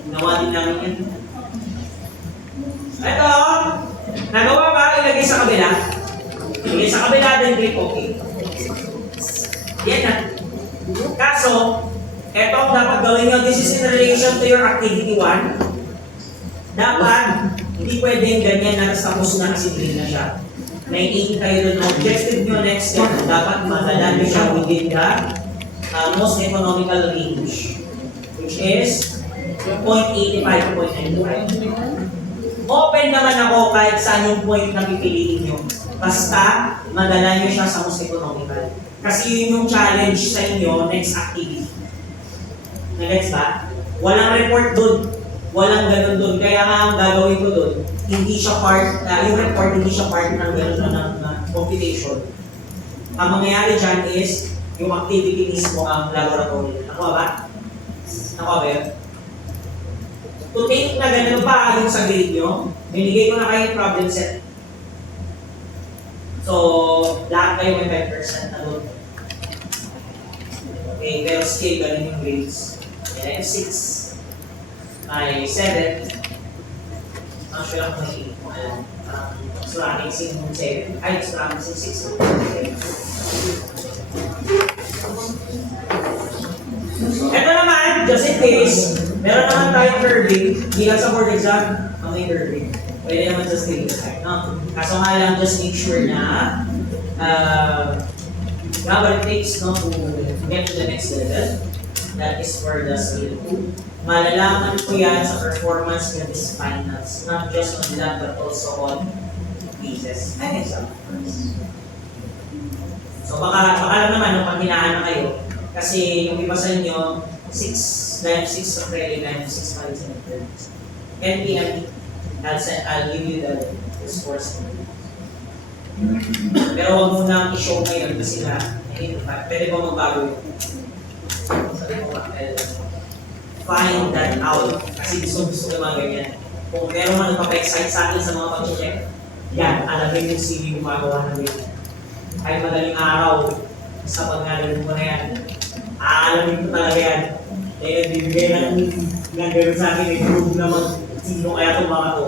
Ginawa din namin yan. Ito, nagawa ba? Ilagay sa kabila. Ilagay sa kabila, then click OK. Yan na. Kaso, ito ang dapat gawin nyo. This is in relation to your activity 1. Dapat, hindi pwedeng ganyan na tapos na kasi green na siya. May aim kayo doon. Objective nyo next step, dapat madala nyo siya within the most economical range, which is 0.85 to 0.95. Open naman ako kahit saan yung point na pipiliin nyo. Basta, madala nyo siya sa most economical. Kasi yun yung challenge sa inyo next activity. Next ba? Walang report dun. Walang ganun dun. Kaya nga ang gagawin ko dun, hindi siya part, yung report hindi siya part ng ganun na computation. Ang mangyayari dyan is, yung activity mismo ang laboratory. Nakuha ba? Nakuha ba yun? To think na ganun pa yung sa grade nyo, binigay ko na kayo yung problem set. So, lahat kayo may 5% na doon. Okay, pero scale ganun yung grades. May 6, may 7, ang sure ako may 8 mo alam. So, aking sing 7, ay, so aking sing 6. Ito naman, just in case, meron naman tayong curving, hindi lang sa board exam, ang may curving. Pwede naman sa stage type, no? Kaso nga lang, just make sure na what it takes, no, to get to the next level. That is for the skill 2. Malalaman ko yan sa performance ng this finals, not just on lab but also on pieces and examples. So baka lang naman, no, pag hinaan na kayo, kasi yung iba sa inyo, 6 of credit and 6 months in the NPM, I'll give you the scores. Pero huwag mo nang i-show ngayon kasi na, pwede ba magbago yun? Sabi ko find that out. Kasi gusto ko mga ganyan. Kung meron man nagpapa-excite sa atin sa mga pag-check, yan, alamin yung CV gumagawa ng ganyan. Kahit madaling araw, sa pag-alamin mo na yan, aalamin ko talaga yan. Eh, bibigay na ng gano'n sa akin, may group naman, sino kaya itong mga to.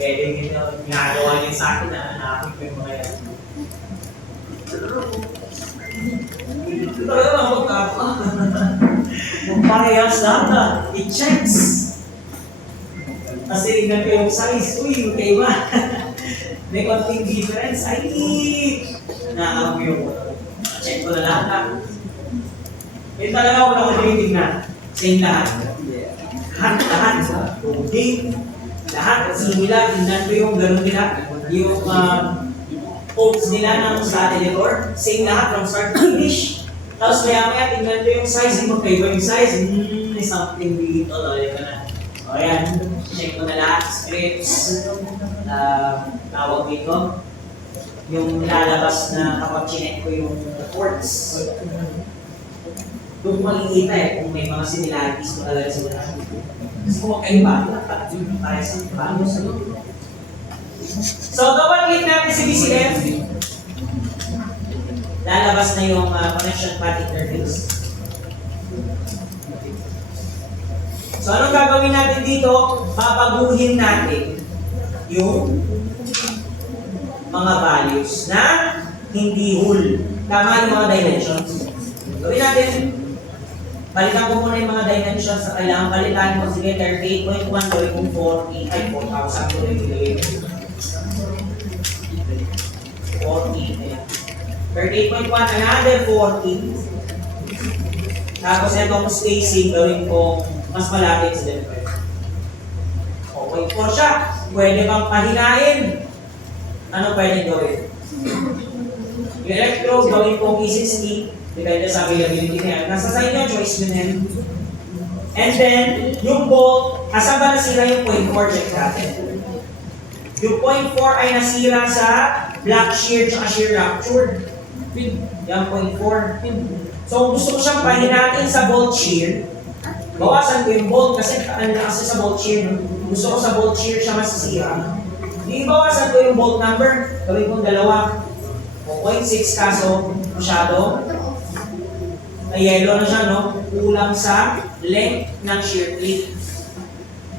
Pwede nyo ginagawa niyo sa akin na hanapin ko yung mga yan. Ito talaga mga magkapa. Kung parehas lahat na, i-checks. Kasi tingnan ko yung size, uy, magkaiba. May konting difference, ay, nakakap yung check ko na lahat na. Ito talaga wala ko tinitignan. Same lahat. Lahat. Okay. Lahat, simila, tingnan ko yung gano'n nila. Yung codes nila ng sa editor. Same lahat from start to finish. Tapos maya tingnan ko yung size. Magkaiba yung size. May something dito. Ito na. O yan. Check ko na lahat. Scripts. Tawag dito. Yung lalabas na kapag chinek ko yung reports. Doon makikita kung may mga similarities mo talaga sa mga. Kasi kung magkaiba, tayo sa paano sa loob. So, kapag click natin si BCF, lalabas na yung connection path interface. So, anong gagawin natin dito? Babaguhin natin yung mga values na hindi whole. Tama yung mga dimensions. Gawin natin, balikan ko muna yung mga dimensions na kailangan balikan mo. Sige, 38.1, gawin kong 40, ay 4,000 ko rin gawin. 40, ayan. 38.1, another 40. Tapos itong spacing, gawin ko mas malapit sa delivery. O, 0.4 siya. Pwede bang pahinain? Ano pwede gawin? Yung electrode, gawin kong E60. Depende sa availability niya. Nasa sa inyo, choice nyo din. And then, yung bolt, asan ba nasira yung 0.4? Check natin. Yung 0.4 ay nasira sa black shear at shear rupture. Yan, 0.4. So, gusto ko siyang pahinatin sa bolt shear. Bawasan ko yung bolt kasi sa bolt shear. Gusto ko sa bolt shear siya masisira. Di bawasan ko yung bolt number. Gawin kong 2. O 0.6 kaso masyado. Ay yellow na siya, no? Kulang sa length ng shear plate.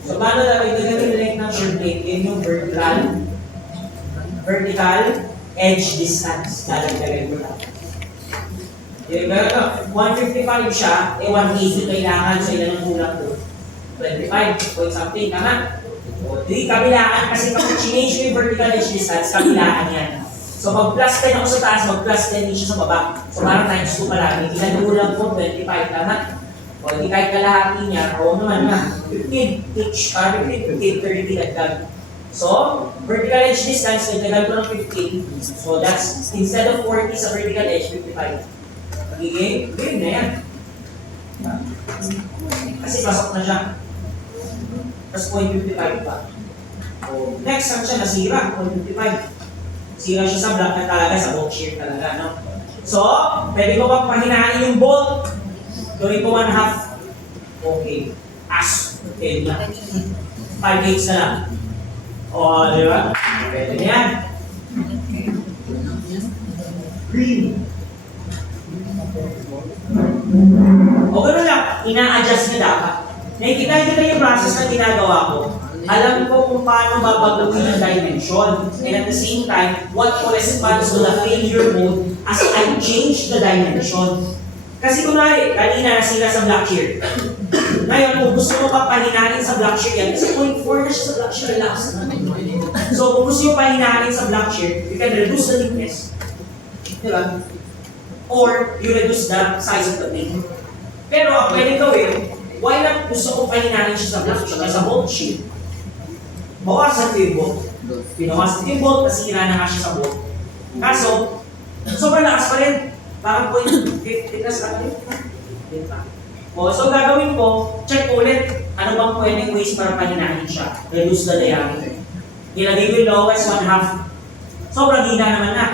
So, paano dapat yung length ng shear plate? Yun yung vertical edge distance. Lalagdagan ko lang. Pero 155 siya, 180 kailangan. So, ilan ang kulang ko? 25 point something, tama? O, di kabilaan kasi pag change ko yung vertical edge distance, kabilaan yan. So, pag plus 10 ako sa taas, mag plus 10 din siya sa baba. So, parang times 2 palagi. Ilan kulang po? 25, tama? O, di kahit kalahati niya, o naman na. 15 each, 15, 30 dagdag. So, vertical edge distance, dagdagan ko ng 15. So, that's, instead of 40 sa vertical edge, 55. Magiging, game na yan. Kasi pasok na siya. Tapos 0.55 pa. O, next, saan siya nasira? 0.55. Sira siya sa block na talaga, sa bolt shear talaga, no? So, pwede ko bang pahinain yung bolt? Gawin ko 1/2. Okay. As. Okay na. 5/8 na lang. O, di ba? Pwede na yan. Green. O, gano'n lang. Ina-adjust niya dapat. Nakikita yung process na ginagawa ko. Alam ko kung paano babaguhin ang dimension. And at the same time, what corresponds to the failure mode as I change the dimension. Kasi kunwari, kanina nasira sa black shear. Ngayon, kung gusto mo pa pahinahin sa black shear yan, kasi 0.4 na siya sa black shear, relax na. So, kung gusto mo pahinahin sa black shear, you can reduce the thickness. Diba? Or, you reduce the size of the blade. Pero, ang pwede gawin, why not gusto ko pahinahin siya sa black shear, sa bolt shear? Bawasan ko yung bolt. Pinawasan ko yung bolt, nasira na nga siya sa bolt. Kaso, sobrang lakas pa rin. Parang 0.50 lang rin. O, so gagawin ko, check ulit. Ano bang pwedeng ways para pahinahin siya? Reduce the diameter. Nilagay ko yung lowest 1/2. Sobrang hina naman na.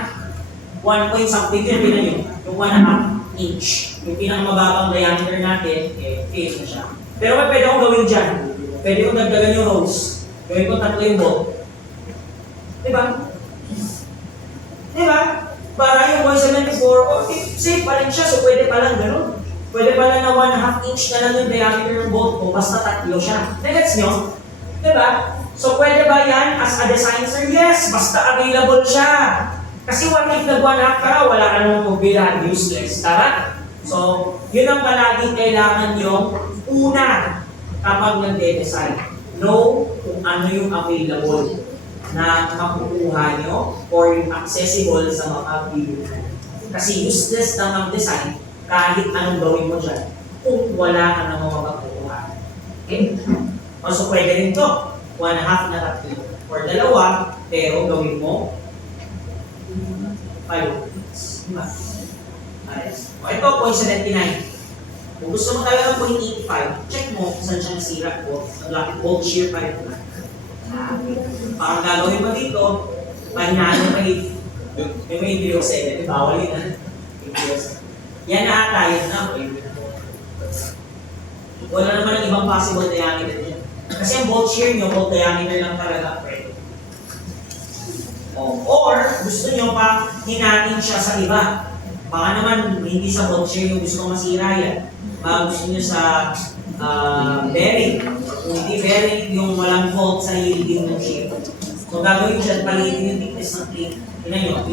1 point something yun, pinan yun. Yung 1/2 inch. Yung pinakamababang diameter natin, case na siya. Pero pwede akong gawin dyan. Pwede kong dagdagan yung rows. Gawin ko 3 yung bolt. Diba? Diba? Para yung 174, okay, safe pa rin siya. So pwede pa lang gano'n. Pwede pa lang na 1/2 inch na lang yung diameter ng bolt ko, basta 3 siya. Nagets nyo? Diba? So, pwede ba yan as a design sir? Yes, basta available siya. Kasi what if nag-1 ka, wala ka namang mobilan, useless. Tara? So, yun ang palaging kailangan yung una kapag nag-design. Know kung ano yung available na makukuha nyo or yung accessible sa mga video. Kasi useless na mag-design kahit anong gawin mo dyan kung wala ka namang makukuha. Okay? So, pwede rin to. 1.5 na tatlo. Or dalawa, pero gawin mo 5 minutes. Diba? Ayos. O ito, 0.79. Kung gusto mo talaga ng 0.85, check mo kung saan siya nasira ko. Bolt shear pa rin na. Parang gagawin mo dito, pahinaan mo may may 0.7, bawal yun na. Yan na ata, yun na. Wala naman ang ibang possible diameter dyan. Kasi ang bolt shear nyo, bolt diameter lang talaga pwede. Or, gusto nyo pa hinatin siya sa iba. Baka naman, hindi sa bolt shear yung gusto masira yan. Baka gusto nyo sa bearing. Kung hindi bearing, yung walang fault sa yielding ng shear. So, gagawin siya, palitin yung thickness ng plate. Tingnan nyo,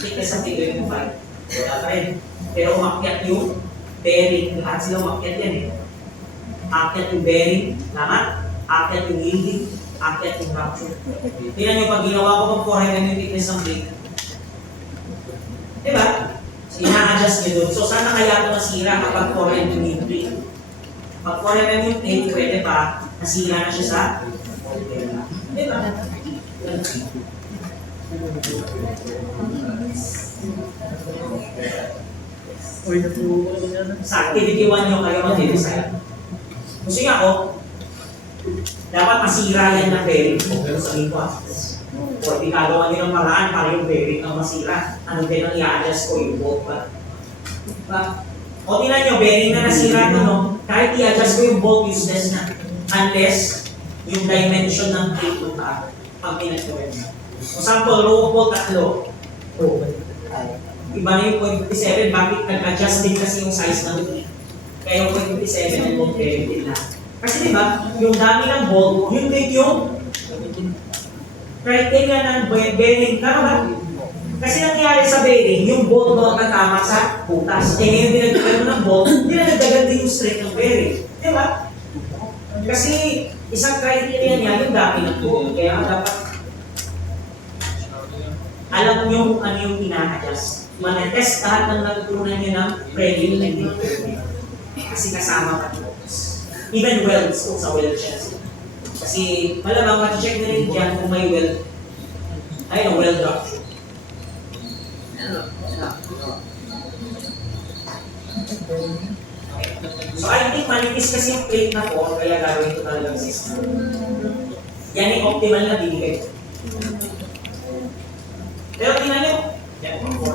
thickness ng plate, gawin mo 5. Wala pa rin. Pero umakyat yung bearing, lahat sila umakyat yan eh. Akyat yung bearing, tama? Akyat yung yielding, akyat yung rupture. Tingnan nyo, pag ginawa ko pang 400 yung thickness ng plate. Diba? So, ina-adjust nyo doon. So, sana kaya ito nasira kapag 400 yung plate? Pag 400 yung plate, pwede pa, nasira na siya sa diba? Sa activity 1 nyo kayo mag-design. Kasi nga ako, dapat masira yan ng bearing ko. Pero sabihin ko o di kagawa nyo ng paraan para yung bearing ang masira. Ano din ang i-adjust ko yung bolt ba? Diba? O tingnan nyo, bearing na nasira ito, no? Kahit i-adjust ko yung bolt, useless na. Unless, yung dimension ng plate mo ta, pag pinag-tuwin. For example, row of bolt 3. Iba na yung 0.57, bakit nag-adjust din kasi yung size ng plate? Kaya yung 0.57 ang bolt bearing din na. Kasi diba, yung dami ng bolt, yun din yung criteria ng bearing. Tama ba? Kasi nangyari sa bearing, yung bolt doon tatama sa butas. Eh ngayon dinagdagan mo ng bolt, hindi na nagdagan din yung strength ng bearing. Diba? Kasi isang criteria niya, yung dami ng bolt. Kaya dapat alam nyo kung ano yung ina-adjust. Manatest lahat ng natutunan nyo ng prelim na hindi. Kasi kasama ka ito. Even welds, kung sa weld siya. Kasi malamang ma-check na rin dyan kung may weld. Ayun, weld rupture. So I think manipis kasi yung plate na po, kaya gagawin ito talagang system. Yan yung optimal na bibigay. Pero tingnan nyo, yan po,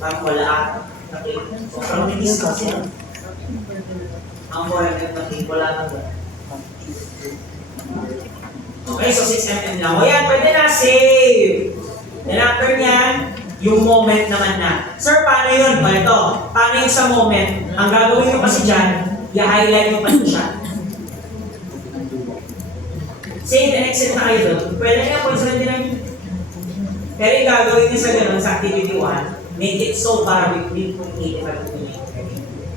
parang wala ata na plate. So parang manipis kasi yan. Ang 400 na plate, wala na ba? Okay, so 6 mm lang. O yan, pwede na, save! Then after nyan, yung moment naman na. Sir, paano yun? O ito, paano yung sa moment? Ang gagawin nyo kasi dyan, i-highlight nyo pa siya. Save and exit na kayo doon. Pwede nga po, 79. Pero yung gagawin nyo sa ganun, sa activity 1, make it so far between 0.85 and 0.8.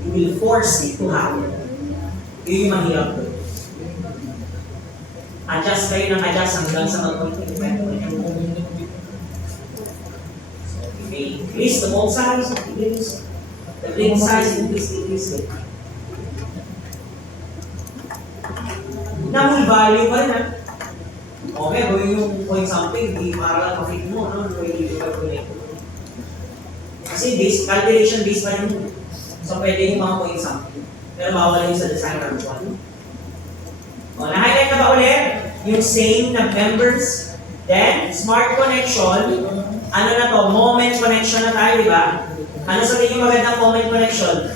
You will force it to happen. Yun yung mahirap doon. Adjust kayo ng adjust hanggang sa mag-0.85. Increase the bolt size, increase the blade size, increase it. Na full value pa rin ha. Okay, gawin yung point something, hindi para lang ma-fit mo, no? Pwede yung calculate. Kasi base, calculation base pa rin. So pwede yung mga point something. Pero bawal yung sa design range 1. O, na-highlight na ba ulit? Yung same na members. Then, smart connection. Ano na to? Moment connection na tayo, di ba? Ano sa tingin magandang moment connection?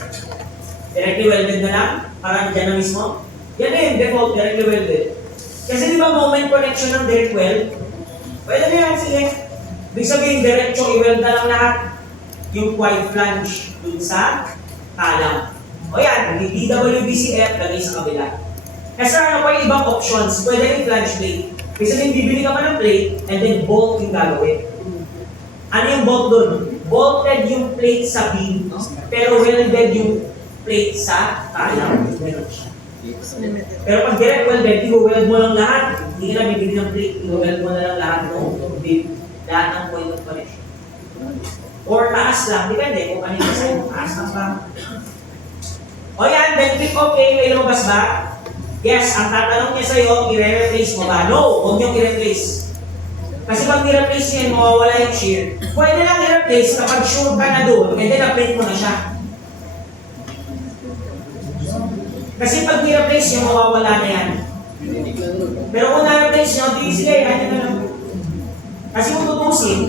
Directly welded na lang? Parang dyan na mismo? Yan na yun, default, directly welded. Kasi di ba moment connection ng direct weld? Pwede na yan, sige. Ibig sabihin, diretso i-weld na lang lahat yung wide flange dun sa talang. O yan, DWBCF, lagay sa kabila. Kasi ano pa yung ibang options? Pwede rin flange plate. Kasi sabihin, bibili ka pa ng plate and then bolt yung gagawin. Ano yung bolt dun? Bolted yung plate sa beam, pero welded yung plate sa talang. Ganun siya. Pero pag direct welded, i-weld mo lang lahat. Hindi ka na bibili ng plate, i-weld mo na lang lahat ng beam. Lahat ng point of connection. Or taas lang, depende kung ano yung sa'yo. Taas lang ba? O yan, then click OK, may lumabas ba? Yes, ang tatanong niya sa'yo, i-replace mo ba? No, huwag niyong i-replace. Kasi pag i-replace niya, mawawala yung shear. Pwede lang i-replace kapag sure ka na doon, and then na-print mo na siya. Kasi pag i-replace niya, mawawala na yan. Pero kung na-replace niyo, di sige, ano na lang. Kasi kung tutusin,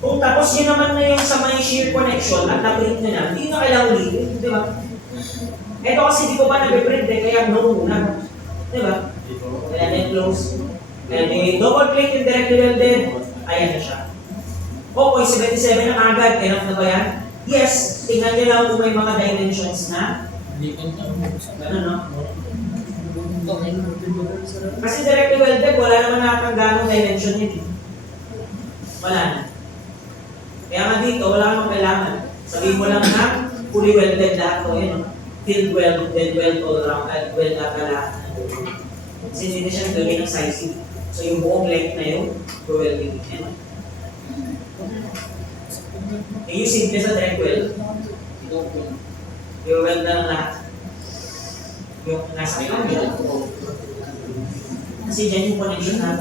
kung tapos yun naman na yung sa may shear connection at na-print na na, hindi na kailangan ulitin, di ba? Ito kasi di ko pa nag-print eh, kaya no muna. Di ba? Kaya na-close. Kaya may double click yung directly welded, ayan na siya. O, 0.77 ang agad, enough na ba yan? Yes, tingnan niyo lang kung may mga dimensions na. Ano no? Kasi directly welded, wala naman nakakang ganong dimension yun. Wala na. Kaya nga dito, wala namang kailangan. Sabihin mo lang na, fully welded lahat ko yun. Field weld, dead weld all around, at weld lahat. Kasi hindi siya naglagay ng sizing. So yung buong length na yun, welding din. Yung simple sa direct weld, yung weld na lang lahat. Yung nasa kanya. Kasi dyan yung connection na,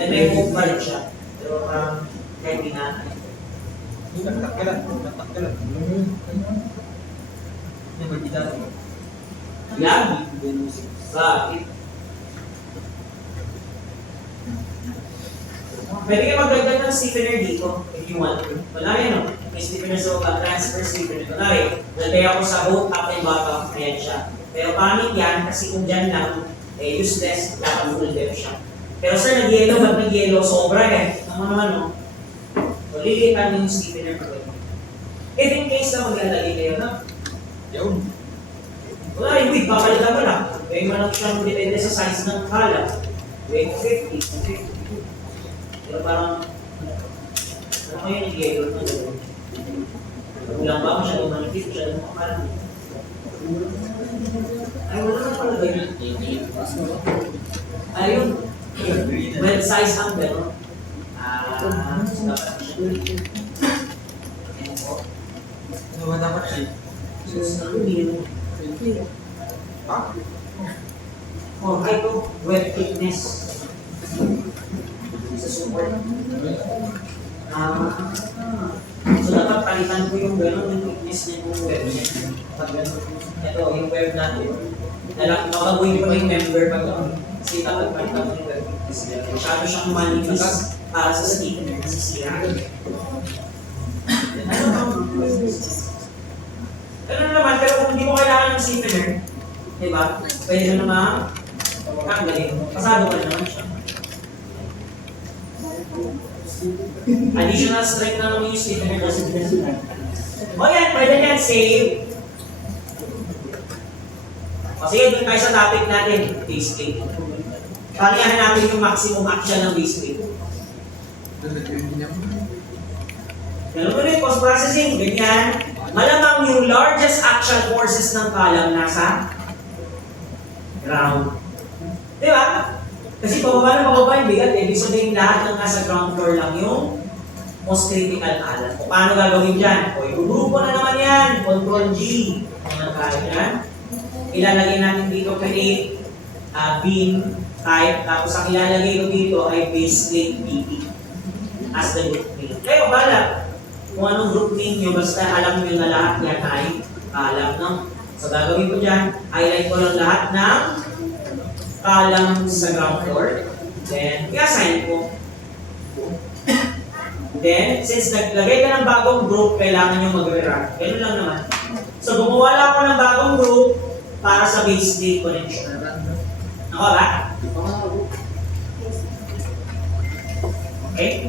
then may move pa rin siya. Pero parang kahit di na. Yan. Bakit? Pwede ka magdagdag ng stiffener dito if you want. Wala yan, no? May stiffener sa transfer stiffener. Kunwari, nalagay ako sa both top and bottom, ayan siya. Pero pangit yan kasi kung dyan lang, eh, useless, dapat full depth siya. Pero sir, nag-yellow, ba't nag-yellow? Sobra eh. Naman naman, no? So, lilitan yung stiffener pa rin. If in case na maglalagay kayo, no? Yun. Wala yung wig, papalitan mo lang. Gawin mo lang siyang depende sa size ng kala. Gawin mo 50, 50. Pero parang, ano kayo nag-yellow na gano'n? Kulang ba? Masyadong manipis, masyadong makaparang. Ay, wala na pala ganyan. Ayun. Well, size ang gano'n. Dapat siya. Ayan po. Ano ba dapat siya? Oh, ito, web thickness. Sa support. So dapat palitan ko yung gano'n, yung thickness niya yung web niya. Pag gano'n. Ito, yung web natin. Makabuhin ko na yung member pag kasi dapat palitan ko yung web thickness. Masyado siyang manipis para sa sticker, nasisira. Ano naman, pero kung hindi mo kailangan ng stiffener, di ba? Pwede na naman tanggalin. Pasado ka na naman siya. Additional strength na naman yung stiffener kasi dinasilan. O yan, pwede yan, save. O sige, dun tayo sa topic natin, base plate. Palihan natin yung maximum action ng base plate. Ganun ulit, post-processing, ganyan. Malamang yung largest action forces ng column nasa ground. Di ba? Kasi pababa yung bigat, ibig sabihin lahat ng nasa ground floor lang yung most critical column. O paano gagawin dyan? O yung grupo na naman yan, Control G. Naman tayo dyan. Ilalagay natin dito create beam type, tapos ang ilalagay ko dito ay base plate PP as the group name. Kayo, bala. Kung anong group name nyo, basta alam nyo na lahat yan ay column, no? So gagawin ko dyan, highlight ko lang lahat ng column sa ground floor. Then, i-assign ko. Then, since naglagay ka ng bagong group, kailangan nyo mag-rerun. Ganun lang naman. So gumawa lang ako ng bagong group para sa base plate connection. Ako ba? Okay?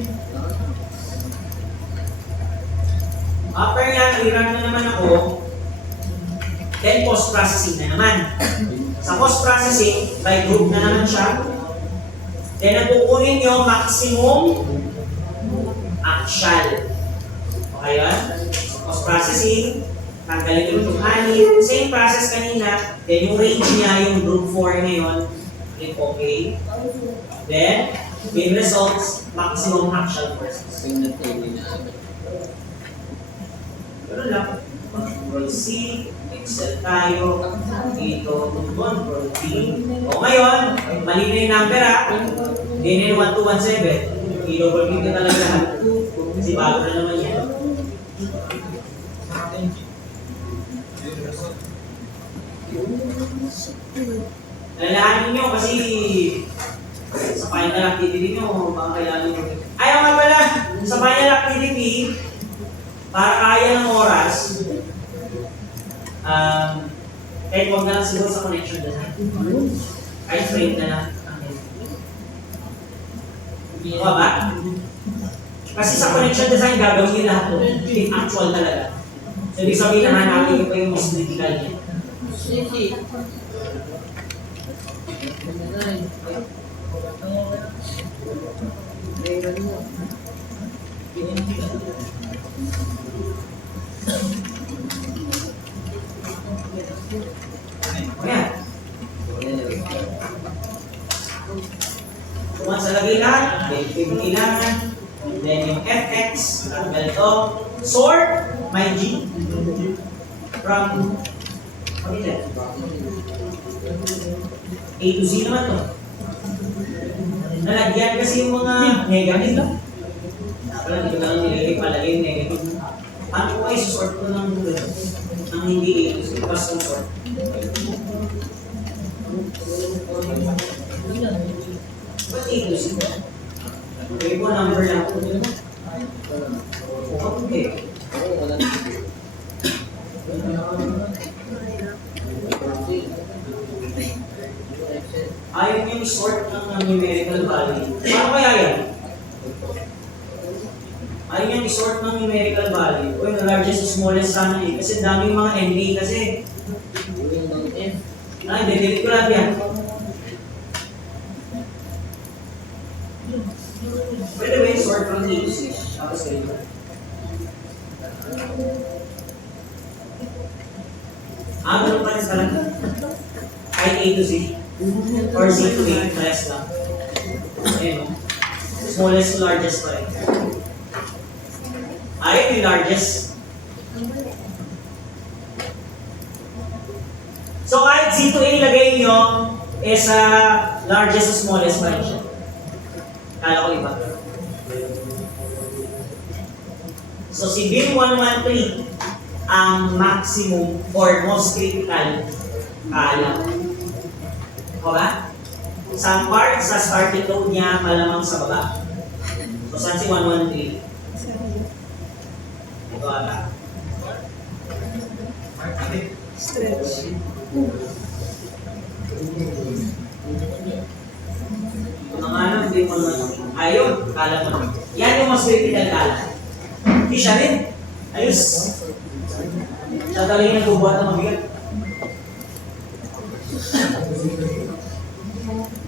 After yan, i-run na naman ako. Then post-processing na naman. Sa post-processing, by group na naman siya. Then nakukunin nyo maximum actual. Okay yun? So, post-processing, tanggalin nyo yung anim. Same process kanina. Then yung range niya, yung group 4 ngayon, click OK. Then, main results, maximum actual forces. Ganun lang. Control C, Excel tayo, dito, Control T. O ngayon, mali na yung number ha. Hindi na yung 1217. I-double click na talaga lahat. Kasi bago na naman yan. Alalahanin nyo kasi sa final activity nyo, baka kailangan nyo. Ayaw nga pala, sa final activity, para kaya ng oras, kahit huwag na lang siguro sa connection design. Kahit frame na lang. Diba ba? Kasi sa connection design, gagawin nyo lahat ito. Actual talaga. So, ibig sabihin na hanapin nyo pa yung most critical niya. Ayan. Kung sa lagay lahat, then kailangan, then yung fx, tanggal to, sort, my g, from, A to Z naman to. Nalagyan kasi yung mga negative lang. Wala, hindi ko na lang nilagay palagay yung negative. Paano ko kayo sort ko ng hindi A to Z? Pas kong sort. Ba't A to Z? Pwede ko number lang po. Okay. Ayaw nyo i-sort ng numerical value. Paano kaya yan? Ayaw nyo i-sort ng numerical value. Uy, the largest to smallest sana eh. Kasi dami yung mga NA kasi. Delete ko lang yan. Pwede ba yung sort from A to Z? Tapos kayo. Ganun pa rin talaga. Kahit A to Z. Or Z to A, press lang. Ayun, smallest to largest pa rin. Ayun yung largest. So kahit Z to A lagay nyo, sa largest to smallest pa rin siya. Kala ko iba. So si BIM 113 ang maximum or most critical kaalam. O ba? Sa part, sa starting node niya, malamang sa baba. So, saan si 113? Ito ata. Stretch. Ito nga lang, hindi mo naman. Ayun, kala mo. Yan yung mas critical kala. Hindi siya rin. Ayos. Siya talaga yung nagbubuhat ng mabigat.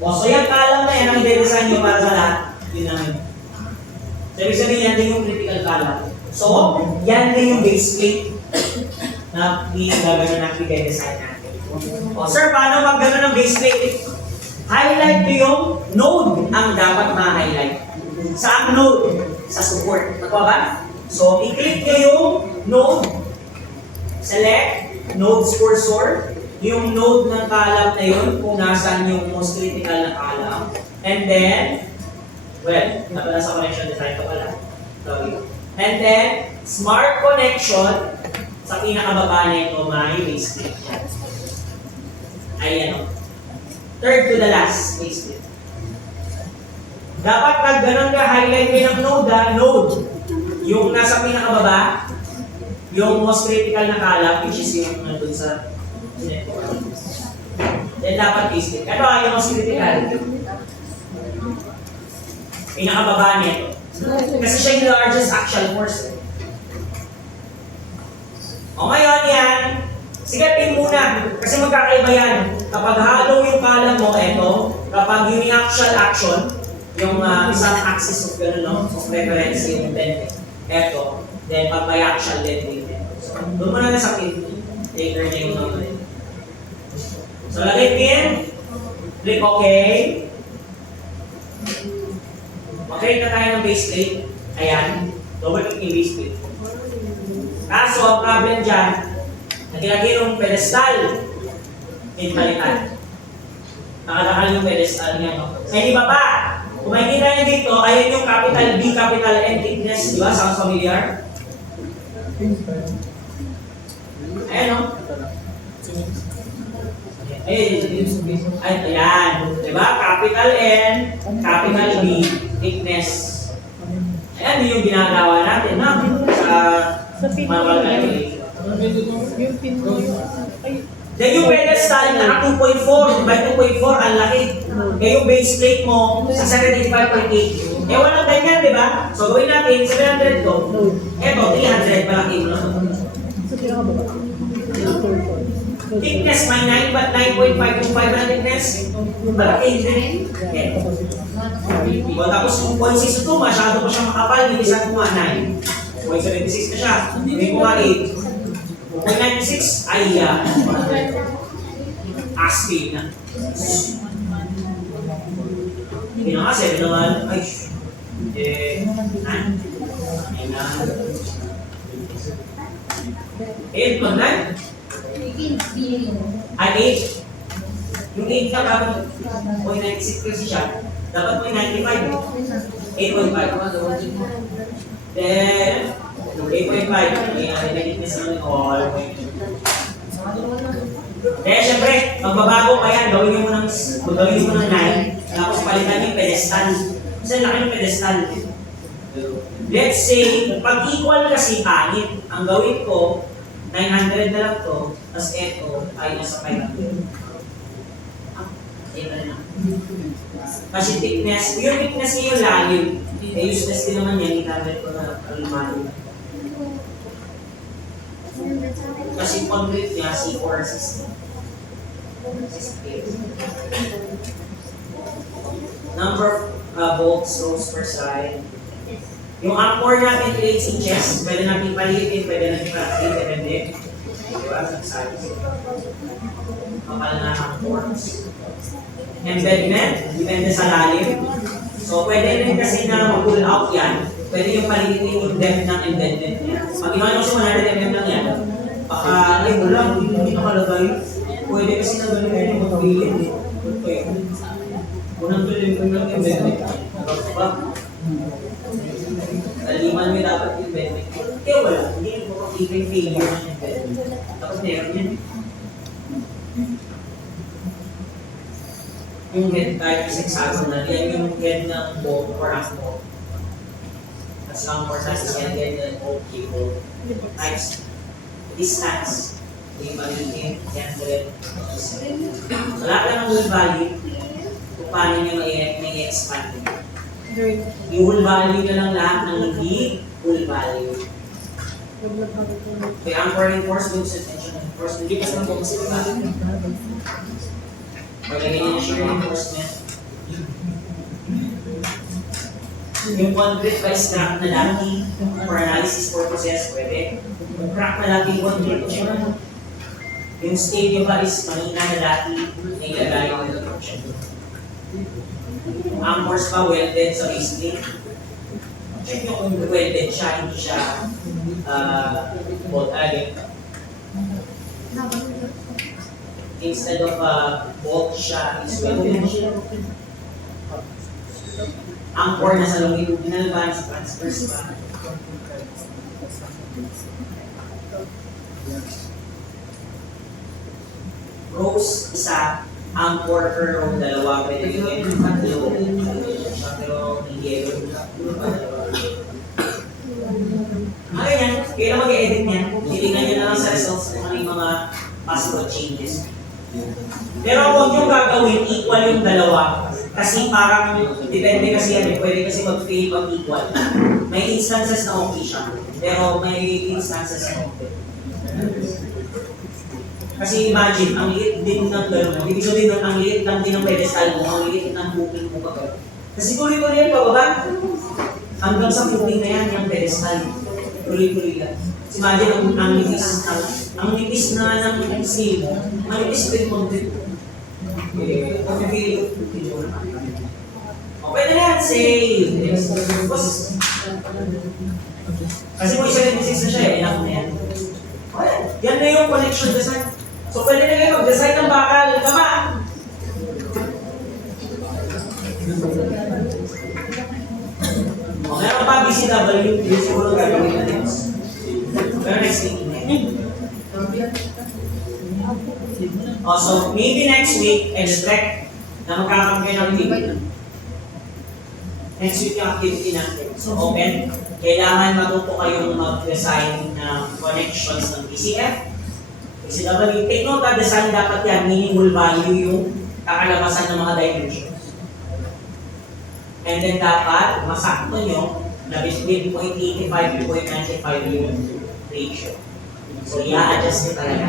So yung column na yan ang i-design nyo para sa lahat. Yun namin. So ibig sabihin yan din yung critical column. So yan din yung base plate na gagawin na i-design natin. O sir, paano mag-gano'n ng base plate? Highlight nyo yung node ang dapat ma-highlight. Saan node? Sa support. Nakuha ba? So i-click nyo yung node. Select nodes cursor. Yung node ng column na yun, kung nasaan yung most critical na column. And then, well, napala sa connection design ko pala. Sorry. And then, smart connection, sa pinakababa na ito, may base plate siya. Ayan o. Third to the last, base plate. Dapat pag ganun ka, highlight mo yung node, yung nasa pinakababa, yung most critical na column, which is yung nandun sa then dapat base plate. Ito ay yung most critical. Pinakababa nito. Kasi siya yung largest actual force. O ngayon yan, Sigatin muna, kasi magkakaiba yan. Kapag hollow yung column mo, eto, kapag uniaxial action, yung isang axis of gano'n, no? Of reference yung bend. Eto, then pag biaxial bending. So, doon mo na sa kidney. Taker na yung naman. So, lagay pin. Click OK. Okay na tayo ng base plate. Ayan. Double click yung base plate. Kaso, ang problem dyan, nagilagay yung pedestal. Pinpalitan. Nakalakal yung pedestal niya. No? Sa hindi ba pa? Kung makikita niyo dito, ayan yung capital B, capital N thickness. Di ba? Sounds familiar? Ayan, no? Ayan. Di ba? Capital N, capital B, thickness. Ayan, yun yung ginagawa natin, no? Sa manual calculation. Yung pin mo yung... Ay, Then yung pedestal na 2.4 by 2.4, ang laki. Kaya yung base plate mo sa 75.8. Eh walang ganyan, di ba? So gawin natin, 700 to. Eto, 300, malaki mo lang. sa pinakababa. Thickness, may 9.525 na thickness. Malaki din. Okay. O, tapos kung 0.6 ito, masyado pa siyang makapal, hindi sa kuma 9. 0.76 na siya. Hindi kuma 8. 0.96, ay aspin na. Hindi na nga, 7 naman. Ay, eh, 9. Ay na. 8 pag 9? Ay, 8. Yung 8 ka kapag 0.96 kasi siya, dapat 0.95. 8.5. Then, 8.5. May nagigitness naman yung all. Kaya syempre, magbabago pa yan. Gawin mo ng 9. Tapos palitan yung pedestal. Kasi laki ng pedestal. Let's say, pag equal kasi pangit, ang gawin ko, 900 na lang to, tapos eto ay nasa 500. Kasi thickness, yung thickness niya yung lalim. Eh, useless din naman yan, itamit ko na alumalim. Kasi concrete niya, C4 system. Number of volts, rows per side. Yung anchor natin 8 inches, pwede natin palitin, pwede natin palitin, depende. Diba? Sa size. Kapal na anchors. Embedment, depende sa lalim. So, pwede rin kasi na mag-pull out yan. Pwede yung palitin yung depth ng embedment niya. Pag ginawa nyo kasi 100 mm lang yan, baka, wala, hindi nakalagay. Pwede kasi na gano'n yung mag-feeling. Unang tuloy ko yung embedment. Diba? Naliman mo dapat yung embedment. Kaya wala, hindi mo makikita yung failure ng embedment. Tapos meron yan. Yung head type is hexagonal. Yan yung head ng bolt or anchor. As long as that's yan, yan yung cable. Types. Distance. Yung maliit, yan rin. So, lahat lang ng whole value, kung paano nyo may expand. Yung whole value na lang lahat ng hindi whole value. Kaya anchor and force, good suspension and force. Hindi kasi nang focus ito value. Pagkagay niya siya reinforcement. Yung concrete ba is crack na dati for analysis purposes, pwede. Yung crack na dati concrete siya. Yung stadium ba is mahina na dati, nailagay yung construction. Yung anchors pa welded sa base plate. Check nyo kung welded siya, hindi siya bolt again. Instead of bolt siya, is welded siya. Anchor na sa longitudinal band, sa transverse band. Rows, isa. Anchor per row, dalawa. Pwede yun yung tatlo. Pero hindi yun. Ganyan, kaya na mag-edit niyan. Titingnan nyo na lang sa results kung ano yung mga possible changes. Pero kung yung gagawin, equal yung dalawa. Kasi parang, depende kasi yan, pwede kasi mag-fail pag equal. May instances na okay siya, pero may instances na okay. Kasi imagine, ang liit din ng gano'n. Ibig sabihin nun, ang liit lang din ng pedestal mo, ang liit ng booking mo pag. Kasi tuloy-tuloy yan pababa. Hanggang sa booking na yan, yung pedestal. Tuloy-tuloy lang. Kasi imagine, ang nipis na ng scale mo, ang nipis din mo din. Okay na yan, save. Kasi mo isa rin na siya, enough na yan. Okay, yan na yung connection design. So pwede na kayo mag-design ng bakal. Tama! O meron pa BCW, yung siguro gagawin natin. Pero next week. So maybe next week, expect na magkakaroon kayo ng activity. Next week yung activity natin. So open. Kailangan matuto kayong mag-design ng connections ng PCF. Kasi dapat take note na design dapat yan, minimal value yung kakalabasan ng mga dimensions. And then dapat masakto nyo na between 0.85 to 0.95 yung ratio. So i-adjust nyo talaga.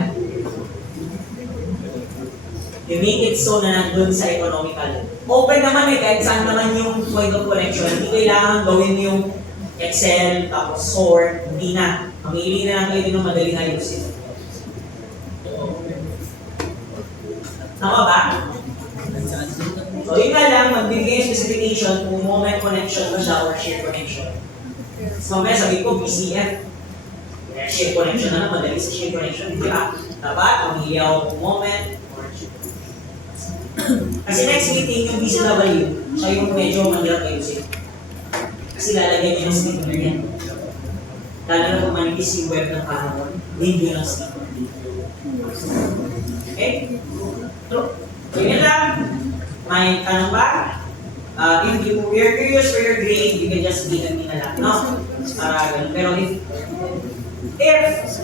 You make it so na nandun sa economical. Open naman kahit saan naman yung point of connection. Hindi kailangan gawin yung Excel, tapos sort, hindi na. Mamili na lang kayo din ng madaling ayusin. Tama ba? So yun nga lang, magbigay yung specification kung moment connection ba siya or shear connection. So may sabi ko, BCF. Shear connection na lang, madali sa shear connection. Hindi ba? Dapat, mamili ako kung moment or shear connection. Kasi next meeting, yung BCW, siya yung medyo mahirap ayusin. Kasi lalagyan niya yung sticker niya. Lalo na kung manipis yung web ng kahapon, hindi lang sticker. Okay? So yun lang. May tanong ba? If you're curious for your grade, you can just DM me na lang, no? Para ganun. Pero if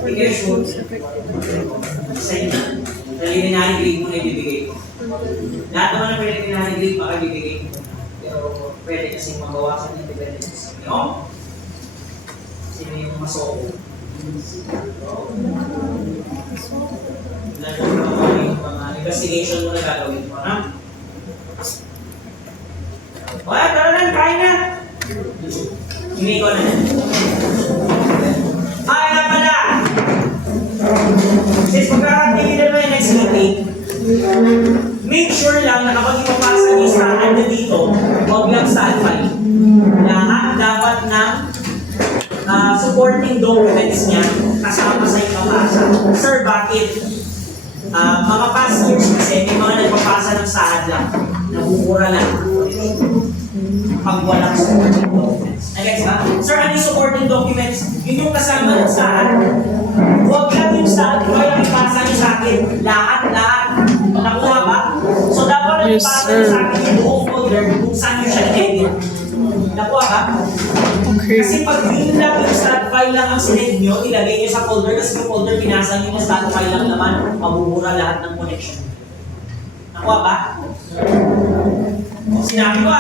you're sure, sa inyo, preliminary grade mo na ibibigay ko. Lahat naman ng preliminary grade, baka ibibigay ko. Pero pwede kasi mabawasan yung dependence. No? Sino yung masoko? Yung mga investigation mo na gagawin mo, no? Wala, tara lang, kain na! Hindi ko na. Ay, nga pala! Since magkakatigil na yung next meeting, make sure lang na kapag ipapasa niyo sa ano dito, huwag lang sa alpha. Lahat dapat ng supporting documents niya kasama sa ipapasa. Sir, bakit? Mga past years kasi may mga nagpapasa ng sahad lang. Nabubura lang. Pag walang supporting documents. Next ba? Sir, ano yung supporting documents? Yun yung kasama ng sahad. Huwag lang yung sahad. Huwag lang ipasa niyo sa akin. Lahat. Nakuha ba? So dapat Yes, ipasa sir. niyo sa akin yung buong folder kung saan yung siya i-edit. Nakuha ba? Okay. Kasi pag yun lang yung stat file lang ang sinend nyo, ilagay nyo sa folder kasi yung folder binasa nyo yung stat file lang naman, mabubura lahat ng connection. Nakuha ba? Sinabi ko